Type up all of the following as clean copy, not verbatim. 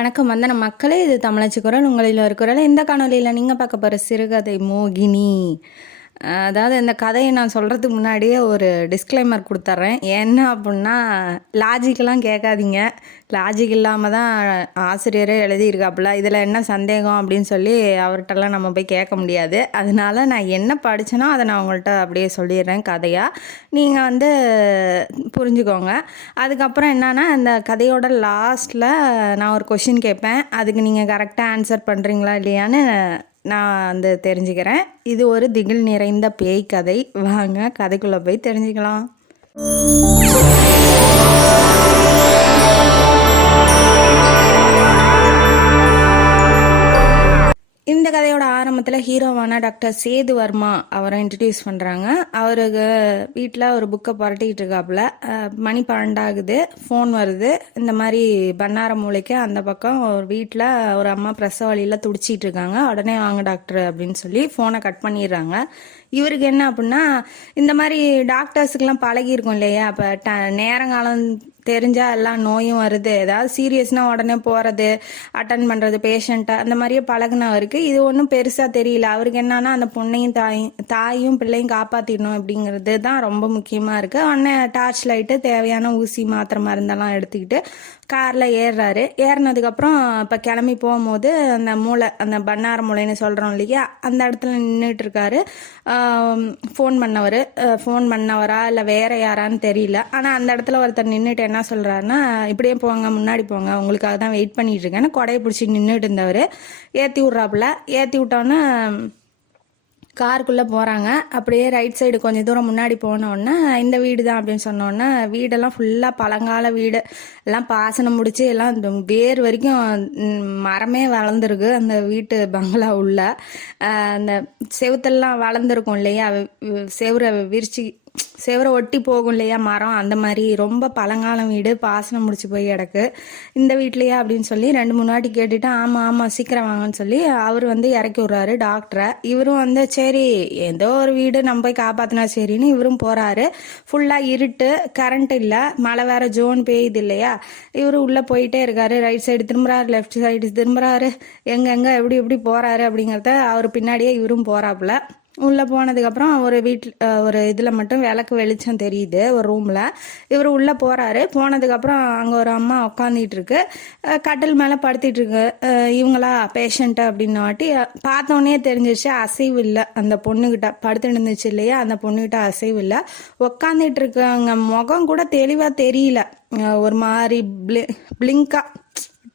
வணக்கம் வந்தன மக்களே, இது தமிழச்சி குரல். உங்களில் ஒரு குரல். இந்த காணொலியில் நீங்கள் பார்க்க போகிற சிறுகதை மோகினி. அதாவது இந்த கதையை நான் சொல்கிறதுக்கு முன்னாடியே ஒரு டிஸ்க்ளைமர் கொடுத்துட்றேன். என்ன அப்படின்னா, லாஜிக்கெலாம் கேட்காதீங்க. லாஜிக் இல்லாமல் தான் ஆசிரியரே எழுதியிருக்காப்புல. இதில் என்ன சந்தேகம் அப்படின்னு சொல்லி அவர்கிட்டலாம் நம்ம போய் கேட்க முடியாது. அதனால நான் என்ன படித்தேனோ அதை நான் உங்கள்கிட்ட அப்படியே சொல்லிடுறேன் கதையாக. நீங்கள் புரிஞ்சுக்கோங்க. அதுக்கப்புறம் என்னன்னா, அந்த கதையோட லாஸ்ட்டில் நான் ஒரு கொஷின் கேட்பேன். அதுக்கு நீங்கள் கரெக்டாக ஆன்சர் பண்ணுறீங்களா இல்லையான்னு நான் தெரிஞ்சுக்கிறேன். இது ஒரு திகில் நிறைந்த பேய் கதை. வாங்க கதைக்குள்ளே போய் தெரிஞ்சுக்கலாம். இந்த கதையோட ஆரம்பத்தில் ஹீரோவான டாக்டர் சேது வர்மா அவரை இன்ட்ரடியூஸ் பண்ணுறாங்க. அவருக்கு வீட்டில் ஒரு புக்கை புரட்டிகிட்டு இருக்காப்புல. மணி 12 ஆகுது. ஃபோன் வருது. இந்த மாதிரி பன்னார மூளைக்கு அந்த பக்கம் ஒரு வீட்டில் ஒரு அம்மா பிரசவ வழியில் துடிச்சிட்டு இருக்காங்க. உடனே வாங்க டாக்டர் அப்படின்னு சொல்லி ஃபோனை கட் பண்ணிடுறாங்க. இவருக்கு என்ன அப்படின்னா, இந்த மாதிரி டாக்டர்ஸுக்கெல்லாம் பழகிருக்கும் இல்லையா, அப்போ நேரங்காலம் தெரிஞ்சால் எல்லாம் நோயும் வருது, ஏதாவது சீரியஸ்னால் உடனே போகிறது, அட்டன் பண்ணுறது பேஷண்ட்டை, அந்த மாதிரியே பழகுனவருக்கு இது ஒன்றும் பெருசாக தெரியல. அவருக்கு என்னன்னா, அந்த பொண்ணையும் தாயும் பிள்ளையும் காப்பாற்றிடணும் அப்படிங்கிறது தான் ரொம்ப முக்கியமாக இருக்குது. உடனே டார்ச் லைட்டு, தேவையான ஊசி மாத்திரை மருந்தெல்லாம் எடுத்துக்கிட்டு காரில் ஏறுறாரு. ஏறினதுக்கப்புறம் இப்போ கிளம்பி போகும்போது அந்த மூளை, அந்த பன்னார மூளைன்னு சொல்கிறோம் இல்லையா, அந்த இடத்துல நின்றுட்டு இருக்காரு. ஃபோன் பண்ணவரா இல்லை வேற யாரான்னு தெரியல. ஆனால் அந்த இடத்துல ஒருத்தர் நின்றுட்டு என்ன சொல்கிறாருன்னா, இப்படியே போங்க, முன்னாடி போங்க, உங்களுக்காக தான் வெயிட் பண்ணிட்டு இருக்கேன்னு கொடையை பிடிச்சி நின்றுட்டு இருந்தவர் ஏற்றி விட்றாப்புல. ஏற்றி விட்டோன்னே காருக்குள்ளே போகிறாங்க. அப்படியே ரைட் சைடு கொஞ்சம் தூரம் முன்னாடி போனோடனே இந்த வீடு தான் அப்படின்னு சொன்னோடனே, வீடெல்லாம் ஃபுல்லாக பழங்கால வீடு, எல்லாம் பாசனம் முடிச்சு எல்லாம் இந்த வேர் வரைக்கும் மரமே வளர்ந்துருக்கு. அந்த வீட்டு பங்களா உள்ள அந்த செவுத்தெல்லாம் வளர்ந்துருக்கும் இல்லையா, செவரை ஒட்டி போகும் இல்லையா மரம், அந்த மாதிரி ரொம்ப பழங்காலம் வீடு, பாசனம் முடிச்சு போய் கிடக்கு. இந்த வீட்லையா அப்படின்னு சொல்லி 2-3 வாட்டி கேட்டுட்டு, ஆமாம் சீக்கிரம் வாங்கன்னு சொல்லி அவர் இறக்கி விட்றாரு டாக்டரை. இவரும் சரி ஏதோ ஒரு வீடு நம்ம போய் காப்பாற்றினா சரின்னு இவரும் போகிறாரு. ஃபுல்லாக இருட்டு, கரண்ட் இல்லை, மழை வேற ஜோன் பெய்யுது இல்லையா. இவரு உள்ளே போயிட்டே இருக்காரு. ரைட் சைடு திரும்புறாரு, லெஃப்ட் சைடு திரும்புறாரு, எங்கே எப்படி போகிறாரு அப்படிங்கிறத அவர் பின்னாடியே இவரும் போகிறாப்புல. உள்ளே போனதுக்கப்புறம் ஒரு இதில் மட்டும் விளக்கு வெளிச்சம் தெரியுது, ஒரு ரூமில். இவர் உள்ளே போகிறாரு. போனதுக்கப்புறம் அங்கே ஒரு அம்மா உட்காந்துட்டு இருக்கு, கட்டில் மேலே படுத்திட்டு இருக்கு. இவங்களா பேஷண்ட்டு அப்படின்னு வாட்டி பார்த்தோன்னே தெரிஞ்சிருச்சு, அசைவு இல்லை. அந்த பொண்ணுக்கிட்ட படுத்துட்டு இருந்துச்சு இல்லையா, அந்த பொண்ணுக்கிட்ட அசைவு இல்லை. உட்காந்துட்டு இருக்கவங்க முகம் கூட தெளிவாக தெரியல, ஒரு மாதிரி பிளிங்காக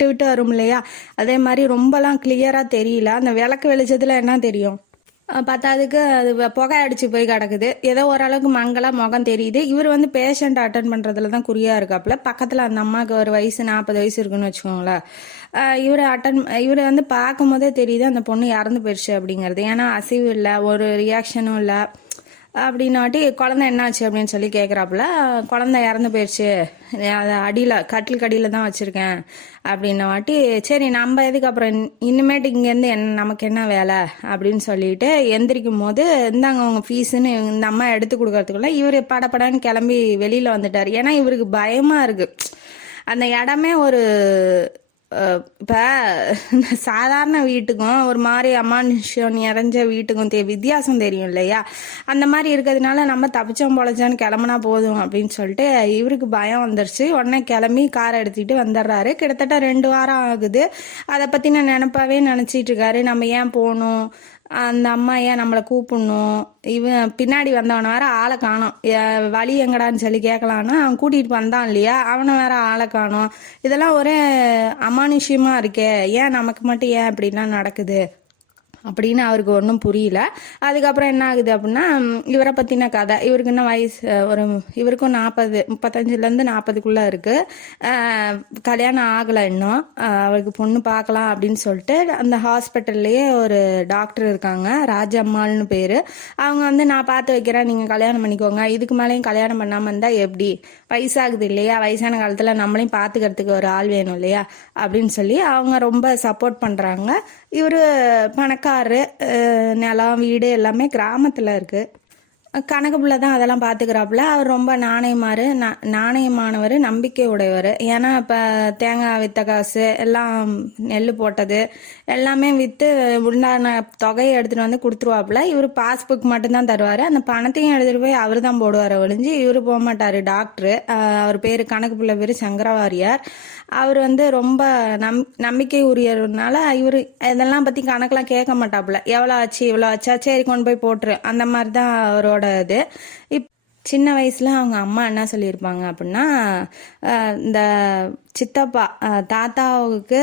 விட்டு வரும் இல்லையா, அதே மாதிரி ரொம்பலாம் கிளியராக தெரியல. அந்த விளக்கு வெளிச்சத்தில் என்ன தெரியும், பத்தாவதுக்கு அது புகை அடிச்சு போய் கிடக்குது. ஏதோ ஓரளவுக்கு மங்கலாக முகம் தெரியுது. இவர் பேஷண்ட் அட்டன் பண்ணுறதுல தான் குறியாக இருக்காப்புல. பக்கத்தில் அந்த அம்மாவுக்கு ஒரு வயசு 40 வயசு இருக்குன்னு வச்சுக்கோங்களேன். இவர் பார்க்கும் போதே தெரியுது அந்த பொண்ணு இறந்து போயிடுச்சு அப்படிங்கிறது. ஏன்னா அசைவு இல்லை, ஒரு ரியாக்ஷனும் இல்லை. அப்படின்னாட்டி குழந்தை என்னாச்சு அப்படின்னு சொல்லி கேட்குறாப்புல. குழந்தை இறந்து போயிடுச்சு, அதை கட்டிலுக்கு அடியில் தான் வச்சுருக்கேன் அப்படின்ன வாட்டி, சரி நம்ம எதுக்கு அப்புறம் இனிமேட்டு இங்கேருந்து நமக்கு என்ன வேலை அப்படின்னு சொல்லிட்டு எந்திரிக்கும் போது, இந்தாங்க உங்க ஃபீஸுன்னு இந்த அம்மா எடுத்து கொடுக்கறதுக்குள்ள இவர் படப்படன்னு கிளம்பி வெளியில் வந்துட்டார். ஏன்னா இவருக்கு பயமாக இருக்குது. அந்த இடமே ஒரு இப்போ சாதாரண வீட்டுக்கும் ஒரு மாதிரி அமானுஷ்யம் நிறைஞ்ச வீட்டுக்கும் வித்தியாசம் தெரியும் இல்லையா. அந்த மாதிரி இருக்கிறதுனால நம்ம தப்பிச்சோம் பொழைச்சோன்னு கிளம்புனா போதும் அப்படின்னு சொல்லிட்டு இவருக்கு பயம் வந்துருச்சு. உடனே கிளம்பி காரை எடுத்துக்கிட்டு வந்துடுறாரு. கிட்டத்தட்ட 2 வாரம் ஆகுது. அதை பற்றி நான் நினப்பாவே நினச்சிட்டு இருக்காரு. நம்ம ஏன் போகணும், அந்த அம்மா ஏன் நம்மளை கூப்பிடணும், இவன் பின்னாடி வந்தவனை வேற ஆளை காணோம், வழி எங்கடான்னு சொல்லி கேட்கலான்னா அவன் கூட்டிகிட்டு வந்தான் இல்லையா, அவனை வேற ஆளை காணோம். இதெல்லாம் ஒரே அமானுஷ்யமா இருக்கே, ஏன் நமக்கு மட்டும் ஏன் இப்படிலாம் நடக்குது அப்படின்னு அவருக்கு ஒன்றும் புரியல. அதுக்கப்புறம் என்ன ஆகுது அப்படின்னா, இவரை பற்றின கதை. இவருக்கு என்ன வயசு, இவருக்கும் 35 40க்குள்ளே இருக்குது. கல்யாணம் ஆகலை இன்னும். அவருக்கு பொண்ணு பார்க்கலாம் அப்படின்னு சொல்லிட்டு அந்த ஹாஸ்பிட்டல்லையே ஒரு டாக்டர் இருக்காங்க, ராஜம்மாள்னு பேர். அவங்க நான் பார்த்து வைக்கிறேன், நீங்கள் கல்யாணம் பண்ணிக்கோங்க, இதுக்கு மேலேயும் கல்யாணம் பண்ணாமல் இருந்தால் எப்படி, வயசாகுது இல்லையா, வயசான காலத்தில் நம்மளையும் பார்த்துக்கிறதுக்கு ஒரு ஆள் வேணும் இல்லையா அப்படின்னு சொல்லி அவங்க ரொம்ப சப்போர்ட் பண்ணுறாங்க. இவர் பணக்காரரு, நிலம் வீடு எல்லாமே கிராமத்தில் இருக்குது. கணக்கு பிள்ளை தான் அதெல்லாம் பார்த்துக்கிறாப்புல. அவர் ரொம்ப நாணயமானவர், நம்பிக்கை உடையவர். ஏன்னா இப்போ தேங்காய் வித்த காசு எல்லாம், நெல் போட்டது எல்லாமே விற்று உண்டான தொகையை எடுத்துகிட்டு வந்து கொடுத்துருவாப்புல. இவர் பாஸ்புக் மட்டும்தான் தருவார். அந்த பணத்தையும் எடுத்துகிட்டு போய் அவர் தான் போடுவார் ஒழிஞ்சு இவர் போக மாட்டார். டாக்டரு, அவர் பேர் கணக்கு பிள்ளை பேர் சங்கரவாரியார். அவர் வந்து ரொம்ப நம்பிக்கை உரியறதுனால இவர் இதெல்லாம் பற்றி கணக்கெல்லாம் கேட்க மாட்டாப்புல. எவ்வளோ ஆச்சு இவ்வளோ ஆச்சா, சரி கொண்டு போய் போட்டுரு, அந்த மாதிரி தான் அவரோட இது. சின்ன வயசுல அவங்க அம்மா என்ன சொல்லியிருப்பாங்க அப்படின்னா, இந்த சித்தப்பா தாத்தாவுக்கு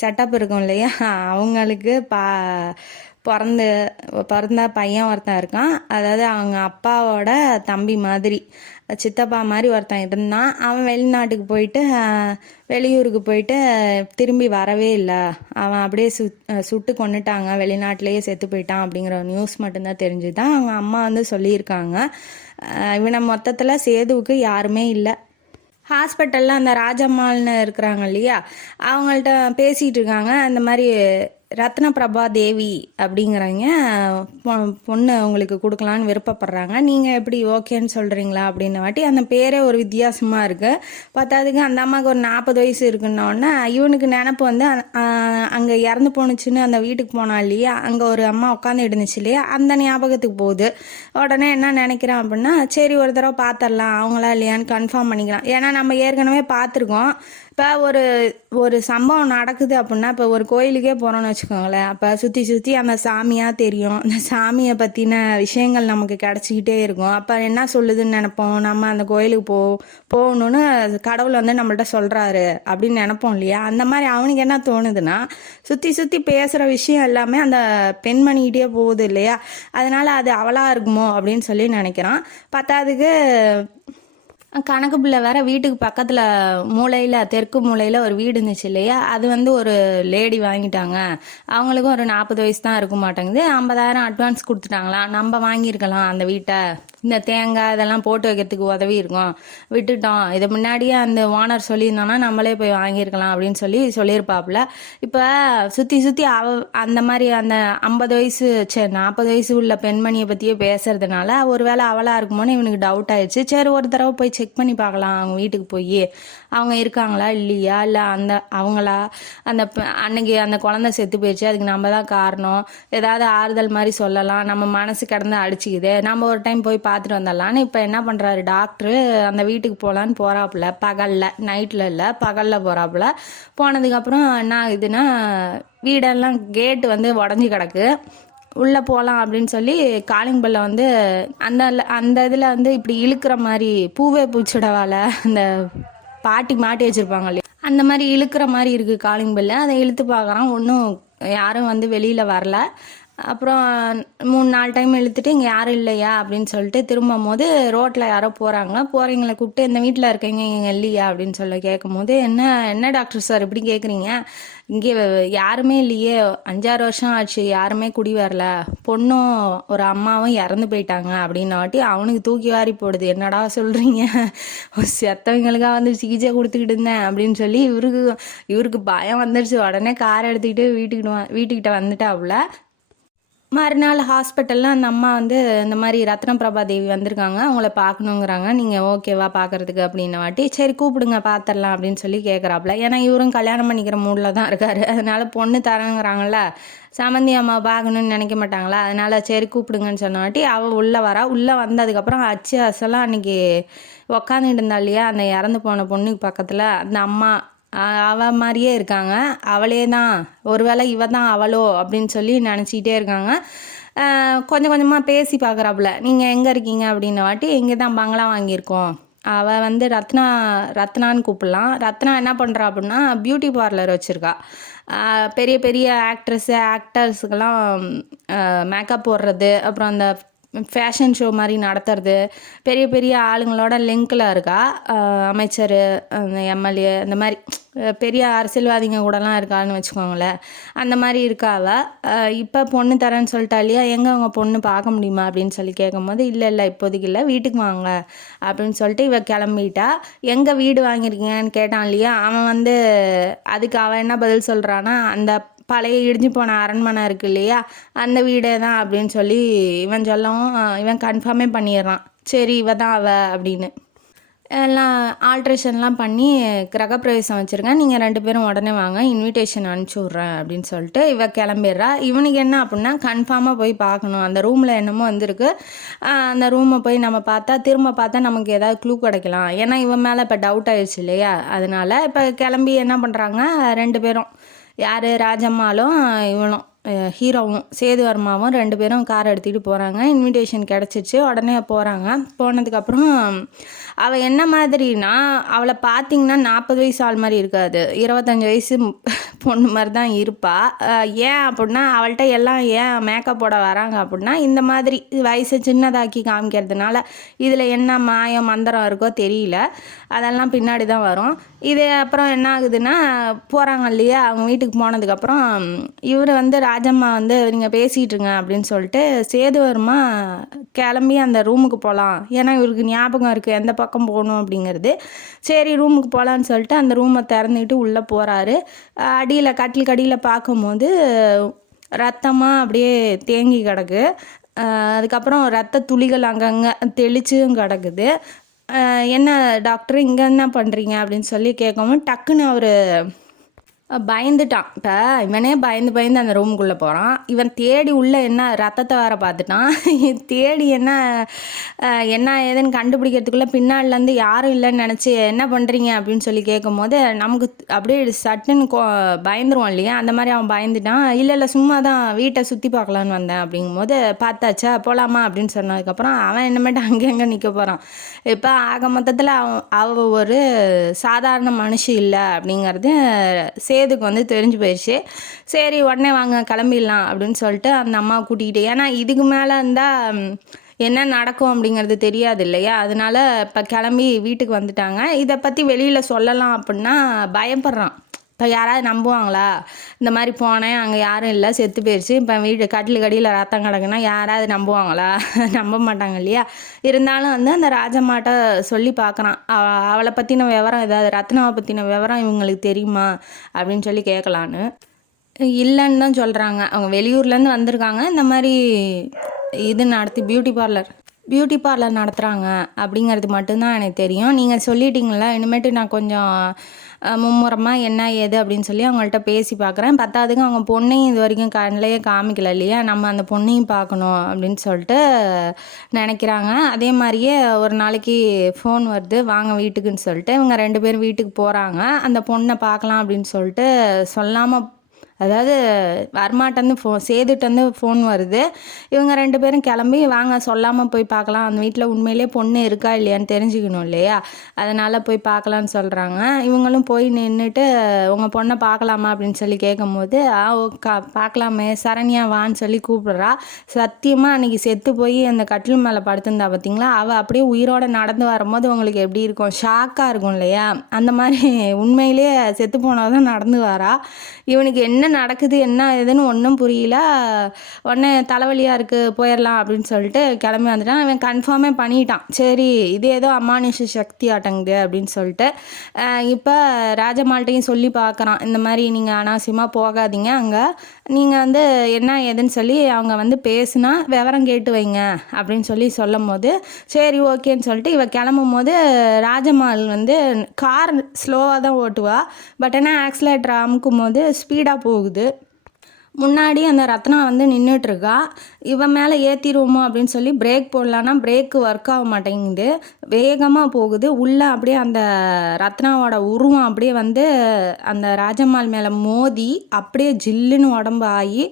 செட்டப் இருக்கும் இல்லையா, அவங்களுக்கு பிறந்த பையன் ஒருத்தன் இருக்கான். அதாவது அவங்க அப்பாவோட தம்பி மாதிரி, சித்தப்பா மாதிரி ஒருத்தன் இருந்தான். அவன் வெளிநாட்டுக்கு போயிட்டு, வெளியூருக்கு போயிட்டு திரும்பி வரவே இல்லை. அவன் அப்படியே சுட்டு கொண்டுட்டாங்க, வெளிநாட்டிலேயே செத்து போயிட்டான் அப்படிங்கிற நியூஸ் மட்டும்தான் தெரிஞ்சுதான். அவங்க அம்மா வந்து சொல்லியிருக்காங்க. இவனை மொத்தத்தில் சேதுவுக்கு யாருமே இல்லை. ஹாஸ்பிட்டலில் அந்த ராஜம்மாள்னு இருக்கிறாங்க இல்லையா, அவங்கள்ட்ட பேசிகிட்டு இருக்காங்க. அந்த மாதிரி ரத்ன பிரபா தேவி அப்படிங்கிறவங்க பொண்ணு உங்களுக்கு கொடுக்கலான்னு விருப்பப்படுறாங்க, நீங்கள் எப்படி ஓகேன்னு சொல்கிறீங்களா அப்படின்னு வாட்டி. அந்த பேரே ஒரு வித்தியாசமாக இருக்குது. பத்தாவதுக்கு அந்த அம்மாவுக்கு ஒரு 40 வயசு இருக்குன்னொன்னே இவனுக்கு நினப்பு வந்து அங்கே இறந்து போணுச்சுன்னு அந்த வீட்டுக்கு போனா இல்லையா, அங்கே ஒரு அம்மா உட்காந்து இருந்துச்சு இல்லையா, அந்த ஞாபகத்துக்கு போகுது. உடனே என்ன நினைக்கிறான் அப்படின்னா, சரி ஒரு தடவை பார்த்துடலாம் அவங்களா இல்லையான்னு கன்ஃபார்ம் பண்ணிக்கலாம். ஏன்னா நம்ம ஏற்கனவே பார்த்துருக்கோம். இப்போ ஒரு சம்பவம் நடக்குது அப்படின்னா, இப்போ ஒரு கோயிலுக்கே போகிறோன்னு வச்சுக்கோங்களேன், அப்போ சுற்றி சுற்றி அந்த சாமியாக தெரியும், அந்த சாமியை பற்றின விஷயங்கள் நமக்கு கிடச்சிக்கிட்டே இருக்கும். அப்போ என்ன சொல்லுதுன்னு நினைப்போம், நம்ம அந்த கோயிலுக்கு போகணுன்னு கடவுள் வந்து நம்மள்ட்ட சொல்கிறாரு அப்படின்னு நினைப்போம் இல்லையா. அந்த மாதிரி அவனுக்கு என்ன தோணுதுன்னா, சுற்றி சுற்றி பேசுகிற விஷயம் எல்லாமே அந்த பெண்மணிகிட்டே போகுது இல்லையா, அதனால அது அவளாக இருக்குமோ அப்படின்னு சொல்லி நினைக்கிறான். பத்தாவதுக்கு கணக்கு பிள்ளை வேற வீட்டுக்கு பக்கத்தில் மூலையில், தெற்கு மூலையில் ஒரு வீடு இருந்துச்சு இல்லையா, அது வந்து ஒரு லேடி வாங்கிட்டாங்க. அவங்களுக்கும் ஒரு 40 வயசு தான் இருக்க மாட்டேங்குது. 50,000 அட்வான்ஸ் கொடுத்துட்டாங்களாம். நம்ம வாங்கியிருக்கலாம் அந்த வீட்டை, இந்த தேங்காய் இதெல்லாம் போட்டு வைக்கிறதுக்கு உதவி இருக்கும், விட்டுட்டோம். இதை முன்னாடியே அந்த ஓனர் சொல்லியிருந்தோன்னா நம்மளே போய் வாங்கியிருக்கலாம் அப்படின்னு சொல்லியிருப்பாப்புல. இப்போ சுற்றி அந்த மாதிரி அந்த 50 வயசு 40 வயசு உள்ள பெண்மணியை பற்றியே பேசுறதுனால ஒருவேளை அவளாக இருக்குமோன்னு இவனுக்கு டவுட் ஆயிடுச்சு. சரி ஒரு தடவை போய் செக் பண்ணி பார்க்கலாம், அவங்க வீட்டுக்கு போய் அவங்க இருக்காங்களா இல்லையா, இல்லை அவங்களா அன்னைக்கு அந்த குழந்தை செத்து போயிடுச்சு, அதுக்கு நம்ம தான் காரணம், ஏதாவது ஆறுதல் மாதிரி சொல்லலாம், நம்ம மனசு கிடந்து அடிச்சுக்குது, நம்ம ஒரு டைம் போய் பார்த்துட்டு வந்துடலான்னு இப்போ என்ன பண்ணுறாரு டாக்டரு, அந்த வீட்டுக்கு போகலான்னு போகிறாப்புல. பகலில், நைட்டில் இல்லை, பகலில் போகிறாப்புல. போனதுக்கப்புறம் என்ன ஆகுதுன்னா, வீடெல்லாம் கேட்டு வந்து உடஞ்சி கிடக்கு. உள்ளே போகலாம் அப்படின்னு சொல்லி காலிங் பெல்லை வந்து அந்த இதில் வந்து இப்படி இழுக்கிற மாதிரி, பூவே பூச்சிடவால அந்த பாட்டி மாட்டி வச்சுருப்பாங்க இல்லையா, அந்த மாதிரி இழுக்கிற மாதிரி இருக்குது காலிங் பெல்லை. அதை இழுத்து பார்க்குறான், ஒன்றும் யாரும் வந்து வெளியில் வரல. அப்புறம் 3-4 டைம் இழுத்துட்டு இங்கே யாரும் இல்லையா அப்படின்னு சொல்லிட்டு திரும்பும் போது ரோட்டில் யாரோ போகிறீங்களை கூப்பிட்டு இந்த வீட்டில் இருக்கீங்க இங்கே இல்லையா அப்படின்னு சொல்லி கேட்கும் போது, என்ன டாக்டர் சார் இப்படி கேட்குறீங்க, இங்கே யாருமே இல்லையே, 5-6 வருஷம் ஆச்சு, யாருமே குடி வரல, பொண்ணும் ஒரு அம்மாவும் இறந்து போயிட்டாங்க அப்படின்னு வாட்டி அவனுக்கு தூக்கி வாரி போடுது. என்னடா சொல்கிறீங்க, செத்தவங்களுக்காக வந்து சிகிச்சை கொடுத்துக்கிட்டு இருந்தேன் அப்படின்னு சொல்லி இவருக்கு பயம் வந்துடுச்சு. உடனே காரை எடுத்துக்கிட்டு வீட்டுக்கிட்ட வந்துட்டாப்புல. மறுநாள் ஹாஸ்பிட்டலில் அந்த அம்மா வந்து இந்த மாதிரி ரத்ன பிரபா தேவி வந்திருக்காங்க, அவங்கள பார்க்கணுங்கிறாங்க, நீங்கள் ஓகேவா பார்க்குறதுக்கு அப்படின்ன வாட்டி, சரி கூப்பிடுங்க பார்த்துடலாம் அப்படின்னு சொல்லி கேட்குறாப்புல. ஏன்னா இவரும் கல்யாணம் பண்ணிக்கிற மூடில் தான் இருக்காரு. அதனால பொண்ணு தரங்கிறாங்கள, சமந்தி அம்மா பார்க்கணுன்னு நினைக்க மாட்டாங்களா, அதனால சரி கூப்பிடுங்கன்னு சொன்ன வாட்டி அவள் உள்ளே வரா. உள்ளே வந்ததுக்கப்புறம் அசலாம் அன்னைக்கு உக்காந்துட்டு இருந்தா இல்லையா, அந்த இறந்து போன பொண்ணுக்கு பக்கத்தில் அந்த அம்மா அவ மாதிரியே இருக்காங்க. அவளே தான், ஒருவேளை இவ தான் அவளோ அப்படின்னு சொல்லி நினச்சிக்கிட்டே இருக்காங்க. கொஞ்சம் கொஞ்சமாக பேசி பார்க்குறாப்புல. நீங்கள் எங்கே இருக்கீங்க அப்படின்ன வாட்டி, இங்கே தான் பங்களா வாங்கியிருக்கோம். அவள் வந்து ரத்னான்னு கூப்பிடலாம். ரத்னா என்ன பண்ணுறா அப்படின்னா பியூட்டி பார்லர் வச்சுருக்கா. பெரிய பெரிய ஆக்டர்ஸுக்கெல்லாம் மேக்கப் போடுறது, அப்புறம் அந்த ஃபேஷன் ஷோ மாதிரி நடத்துறது, பெரிய பெரிய ஆளுங்களோட லிங்கில் இருக்கா. அமைச்சர், எம்எல்ஏ, இந்த மாதிரி பெரிய அரசியல்வாதிங்க கூடலாம் இருக்கான்னு வச்சுக்கோங்களேன். அந்த மாதிரி இருக்கா அவ. இப்போ பொண்ணு தரேன்னு சொல்லிட்டா இல்லையா, எங்கே அவங்க பொண்ணு பார்க்க முடியுமா அப்படின்னு சொல்லி கேட்கும்போது, இல்லை இல்லை இப்போதைக்கு இல்லை, வீட்டுக்கு வாங்க அப்படின்னு சொல்லிட்டு இவ கிளம்பிட்டா. எங்கே வீடு வாங்கியிருக்கீங்கன்னு கேட்டான் இல்லையா, அவன் வந்து அதுக்கு அவன் என்ன பதில் சொல்கிறான்னா, அந்த பழைய இடிஞ்சு போன அரண்மனை இருக்கு இல்லையா, அந்த வீடே தான் அப்படின்னு சொல்லி இவன் சொல்லவும் இவன் கன்ஃபார்மே பண்ணிடுறான், சரி இவ தான் அவ அப்படின்னு. எல்லாம் ஆல்ட்ரேஷன்லாம் பண்ணி கிரகப்பிரவேசம் வச்சுருக்கேன், நீங்கள் 2 பேரும் உடனே வாங்க, இன்விடேஷன் அனுப்பிச்சி விட்றேன் அப்படின்னு சொல்லிட்டு இவ கிளம்பிடுறா. இவனுக்கு என்ன அப்படின்னா, கன்ஃபார்மாக போய் பார்க்கணும், அந்த ரூமில் என்னமோ வந்திருக்கு, அந்த ரூமை போய் நம்ம பார்த்தா திரும்ப பார்த்தா நமக்கு ஏதாவது க்ளூ கிடைக்கலாம். ஏன்னா இவன் மேலே இப்போ டவுட் ஆயிடுச்சு இல்லையா, அதனால் இப்போ கிளம்பி என்ன பண்ணுறாங்க 2 பேரும், யார் ராஜம்மாலும் இவனும் ஹீரோவும் சேதுவர்மாவும் 2 பேரும் கார் எடுத்துகிட்டு போகிறாங்க. இன்விடேஷன் கிடச்சிச்சு, உடனே போகிறாங்க. போனதுக்கப்புறம் அவள் என்ன மாதிரினா, அவளை பார்த்திங்கன்னா 40 வயசு ஆள் மாதிரி இருக்காது, 25 வயசு பொண்ணு மாதிரி தான் இருப்பாள். ஏன் அப்படின்னா அவள்கிட்ட எல்லாம் ஏன் மேக்கப் போட வராங்க அப்படின்னா, இந்த மாதிரி வயசை சின்னதாக்கி காமிக்கிறதுனால. இதில் என்ன மாயம் மந்திரம் இருக்கோ தெரியல, அதெல்லாம் பின்னாடி தான் வரும். இது அப்புறம் என்ன ஆகுதுன்னா, போகிறாங்க இல்லையா, அவங்க வீட்டுக்கு போனதுக்கப்புறம் இவர் வந்து ராஜம்மா வந்து நீங்கள் பேசிகிட்ருங்க அப்படின்னு சொல்லிட்டு சேதுவர்மா கிளம்பி அந்த ரூமுக்கு போகலாம், ஏன்னா இவருக்கு ஞாபகம் இருக்குது எந்த பக்கம் போகணும் அப்படிங்கிறது. சரி ரூமுக்கு போகலான்னு சொல்லிட்டு அந்த ரூமை திறந்துக்கிட்டு உள்ளே போகிறாரு. அடியில் கட்டில் பார்க்கும்போது ரத்தமாக அப்படியே தேங்கி கிடக்கு. அதுக்கப்புறம் ரத்த துளிகள் அங்கங்கே தெளிச்சும் கிடக்குது. என்ன டாக்டர் இங்கே என்ன பண்ணுறீங்க அப்படின்னு சொல்லி கேட்கவும் டக்குன்னு அவர் பயந்துட்டான். இப்போ இவனே பயந்து அந்த ரூமுக்குள்ளே போகிறான். இவன் தேடி உள்ளே என்ன ரத்தத்தை வேற பார்த்துட்டான். தேடி என்ன ஏதுன்னு கண்டுபிடிக்கிறதுக்குள்ளே பின்னாடிலேருந்து யாரும் இல்லைன்னு நினச்சி என்ன பண்ணுறீங்க அப்படின்னு சொல்லி கேட்கும்போது நமக்கு அப்படியே சட்டுன்னு பயந்துருவான் இல்லையா, அந்த மாதிரி அவன் பயந்துட்டான். இல்லை சும்மா தான் வீட்டை சுற்றி பார்க்கலான்னு வந்தேன் அப்படிங்கும்போது, பார்த்தாச்சா போகலாமா அப்படின்னு சொன்னதுக்கப்புறம் அவன் என்னமேட்டு அங்கே நிற்க போகிறான். இப்போ ஆக மொத்தத்தில் அவ ஒரு சாதாரண மனுஷி இல்லை அப்படிங்கிறது சேதுக்கு வந்து தெரிஞ்சு போயிடுச்சு. சரி உடனே வாங்க கிளம்பிடலாம் அப்படின்னு சொல்லிட்டு அந்த அம்மாவை கூட்டிக்கிட்டு, ஏன்னா இதுக்கு மேலே இருந்தால் என்ன நடக்கும் அப்படிங்கிறது தெரியாது இல்லையா, அதனால இப்போ கிளம்பி வீட்டுக்கு வந்துட்டாங்க. இதை பற்றி வெளியில் சொல்லலாம் அப்படின்னா பயப்படுறான். இப்போ யாராவது நம்புவாங்களா, இந்த மாதிரி போனேன் அங்கே யாரும் இல்லை செத்து போயிடுச்சு, இப்போ வீடு கடியில் ரத்தம் கிடக்குன்னா யாராவது நம்புவாங்களா, நம்ப மாட்டாங்க இல்லையா. இருந்தாலும் வந்து அந்த ராஜம்மாட்ட சொல்லி பார்க்குறான், அவளை பற்றின விவரம் ஏதாவது, ரத்னாவை பற்றின விவரம் இவங்களுக்கு தெரியுமா அப்படின்னு சொல்லி கேட்கலான்னு. இல்லைன்னு தான் சொல்கிறாங்க. அவங்க வெளியூர்லேருந்து வந்திருக்காங்க, இந்த மாதிரி இது நடத்தி பியூட்டி பார்லர் நடத்துகிறாங்க அப்படிங்கிறது மட்டும்தான் எனக்கு தெரியும். நீங்கள் சொல்லிட்டீங்களா, இனிமேட்டு நான் கொஞ்சம் மும்முரமாக என்ன ஏது அப்படின்னு சொல்லி அவங்கள்ட்ட பேசி பார்க்குறேன். பத்தாவதுக்கு அவங்க பொண்ணையும் இது வரைக்கும் கண்ணிலேயே காமிக்கல இல்லையா, நம்ம அந்த பொண்ணையும் பார்க்கணும் அப்படின்னு சொல்லிட்டு நினைக்கிறாங்க. அதே மாதிரியே ஒரு நாளைக்கு ஃபோன் வருது வாங்க வீட்டுக்குன்னு சொல்லிட்டு இவங்க 2 பேரும் வீட்டுக்கு போகிறாங்க. அந்த பொண்ணை பார்க்கலாம் அப்படின்னு சொல்லிட்டு சொல்லாமல், அதாவது வர்மாட்டேருந்து சேதுட்டேருந்து ஃபோன் வருது. இவங்க 2 பேரும் கிளம்பி வாங்க சொல்லாமல் போய் பார்க்கலாம், அந்த வீட்டில் உண்மையிலே பொண்ணு இருக்கா இல்லையான்னு தெரிஞ்சுக்கணும் இல்லையா, அதனால் போய் பார்க்கலான்னு சொல்கிறாங்க. இவங்களும் போய் நின்றுட்டு உங்கள் பொண்ணை பார்க்கலாமா அப்படின்னு சொல்லி கேட்கும்போது பார்க்கலாமே சரண்யா வான்னு சொல்லி கூப்பிட்றா. சத்தியமாக அன்றைக்கி செத்து போய் அந்த கட்டில் மேலே படுத்திருந்தா பார்த்தீங்களா, அவள் அப்படியே உயிரோடு நடந்து வரும்போது உங்களுக்கு எப்படி இருக்கும், ஷாக்காக இருக்கும் இல்லையா, அந்த மாதிரி உண்மையிலேயே செத்து போனதான் நடந்து வரா. இவனுக்கு என்ன நடக்குது என்ன ஏதுன்னு ஒன்றும் புரியல. உடனே தலைவலியாக இருக்குது போயிடலாம் அப்படின்னு சொல்லிட்டு கிளம்பி வந்துட்டான். அவன் கன்ஃபார்மே பண்ணிட்டான், சரி இது ஏதோ அமானுஷ சக்தி ஆட்டங்குது அப்படின்னு சொல்லிட்டு. இப்போ ராஜம்மாள்கிட்டையும் சொல்லி பார்க்குறான், இந்த மாதிரி நீங்கள் அனாவசியமாக போகாதீங்க, அங்கே நீங்கள் வந்து என்ன ஏதுன்னு சொல்லி அவங்க வந்து பேசுனா விவரம் கேட்டு வைங்க அப்படின்னு சொல்லி சொல்லும் போது சரி ஓகேன்னு சொல்லிட்டு இவ கிளம்பும் போது ராஜம்மாள் வந்து கார் ஸ்லோவாக தான் ஓட்டுவா. பட் ஆனால் ஆக்சிலேட்டர் அமுக்கும் போது ஸ்பீடாக போகுது. முன்னாடி அந்த ரத்னா வந்து நின்றுட்டுருக்கா. இவன் மேலே ஏற்றிடுவோமோ அப்படின்னு சொல்லி பிரேக் போடலான்னா பிரேக்கு ஒர்க் ஆக மாட்டேங்குது, வேகமாக போகுது. உள்ளே அப்படியே அந்த ரத்னாவோட உருவம் அப்படியே வந்து அந்த ராஜம்மாள் மேலே மோதி அப்படியே ஜில்லுன்னு உடம்பு ஆகி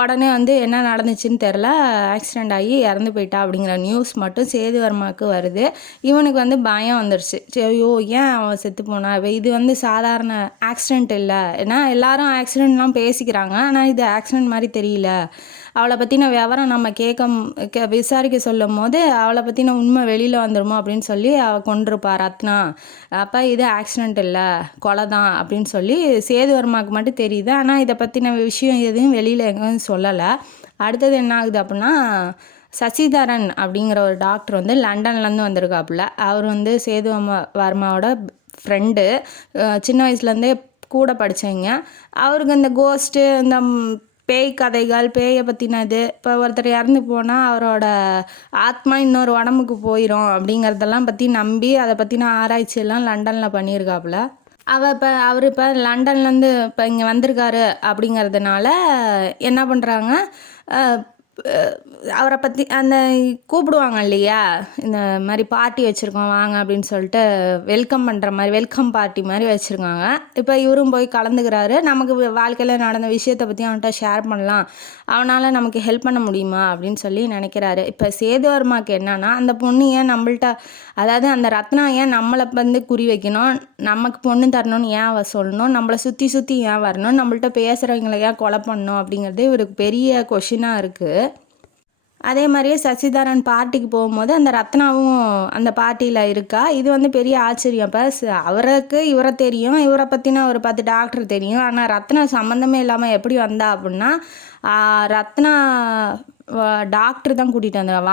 உடனே வந்து என்ன நடந்துச்சுன்னு தெரில, ஆக்சிடெண்ட் ஆகி இறந்து போயிட்டா அப்படிங்கிற நியூஸ் மட்டும் சேதுவர்மாவுக்கு வருது. இவனுக்கு வந்து பயம் வந்துடுச்சு. ஐயோ ஏன் அவன் செத்து போனா, இது வந்து சாதாரண ஆக்சிடெண்ட் இல்லை, ஏன்னா எல்லாரும் ஆக்சிடெண்ட்லாம் பேசிக்கிறாங்க, ஆனால் இது ஆக்சிடெண்ட் மாதிரி தெரியல. அவளை பற்றின விவரம் நம்ம விசாரிக்க சொல்லும் போது அவளை பற்றின உண்மை வெளியில் வந்துடுமோ அப்படின்னு சொல்லி அவள் கொண்டிருப்பா ரத்னா. அப்போ இது ஆக்சிடெண்ட் இல்லை, கொலை தான் அப்படின்னு சொல்லி சேதுவர்மாவுக்கு மட்டும் தெரியுது. ஆனால் இதை பற்றின விஷயம் எதுவும் வெளியில் எங்கேயும் சொல்லலை. அடுத்தது என்ன ஆகுது அப்படின்னா, சசிதரன் அப்படிங்கிற ஒரு டாக்டர் வந்து லண்டன்லேருந்து வந்திருக்காப்புல. அவர் வந்து சேதுவர்மாவோட ஃப்ரெண்டு, சின்ன வயசுலேருந்தே கூட படித்தவங்க. அவருக்கு இந்த கோஸ்ட்டு, இந்த பேய் கதைகள், பேயை பற்றினது, இப்போ ஒருத்தர் இறந்து போனால் அவரோட ஆத்மா இன்னொரு உடம்புக்கு போயிடும் அப்படிங்கிறதெல்லாம் பற்றி நம்பி அதை பற்றின ஆராய்ச்சியெல்லாம் லண்டனில் பண்ணியிருக்காப்புல. அவர் இப்போ லண்டன்லேருந்து இப்போ இங்கே வந்திருக்காரு அப்படிங்கிறதுனால என்ன பண்ணுறாங்க, அவரை பற்றி அந்த கூப்பிடுவாங்க இல்லையா, இந்த மாதிரி பார்ட்டி வச்சுருக்கோம் வாங்க அப்படின்னு சொல்லிட்டு வெல்கம் பண்ணுற மாதிரி வெல்கம் பார்ட்டி மாதிரி வச்சுருக்காங்க. இப்போ இவரும் போய் கலந்துக்கிறாரு. நமக்கு வாழ்க்கையில் நடந்த விஷயத்தை பற்றி அவன்கிட்ட ஷேர் பண்ணலாம், அவனால் நமக்கு ஹெல்ப் பண்ண முடியுமா அப்படின்னு சொல்லி நினைக்கிறாரு. இப்போ சேதுவர்மாவுக்கு என்னன்னா, அந்த பொண்ணு ஏன் நம்மள்ட்ட, அதாவது அந்த ரத்னா ஏன் நம்மளை வந்து குறி வைக்கணும், நமக்கு பொண்ணு தரணும்னு ஏன் அவ சொல்லணும், நம்மளை சுற்றி சுற்றி ஏன் வரணும், நம்மள்ட்ட பேசுகிறவங்களை ஏன் கொலை பண்ணணும் அப்படிங்கிறது இவருக்கு பெரிய கொஷினாக இருக்குது. அதே மாதிரியே சசிதரன் பார்ட்டிக்கு போகும்போது அந்த ரத்னாவும் அந்த பார்ட்டியில் இருக்கா. இது வந்து பெரிய ஆச்சரியம். இப்போ அவருக்கு இவரை தெரியும், இவரை பற்றின ஒரு 10 டாக்டர் தெரியும். ஆனால் ரத்னா சம்மந்தமே இல்லாமல் எப்படி வந்தா அப்படின்னா, ரத்னா டாக்டர் தான் கூட்டிகிட்டு வந்தாங்க.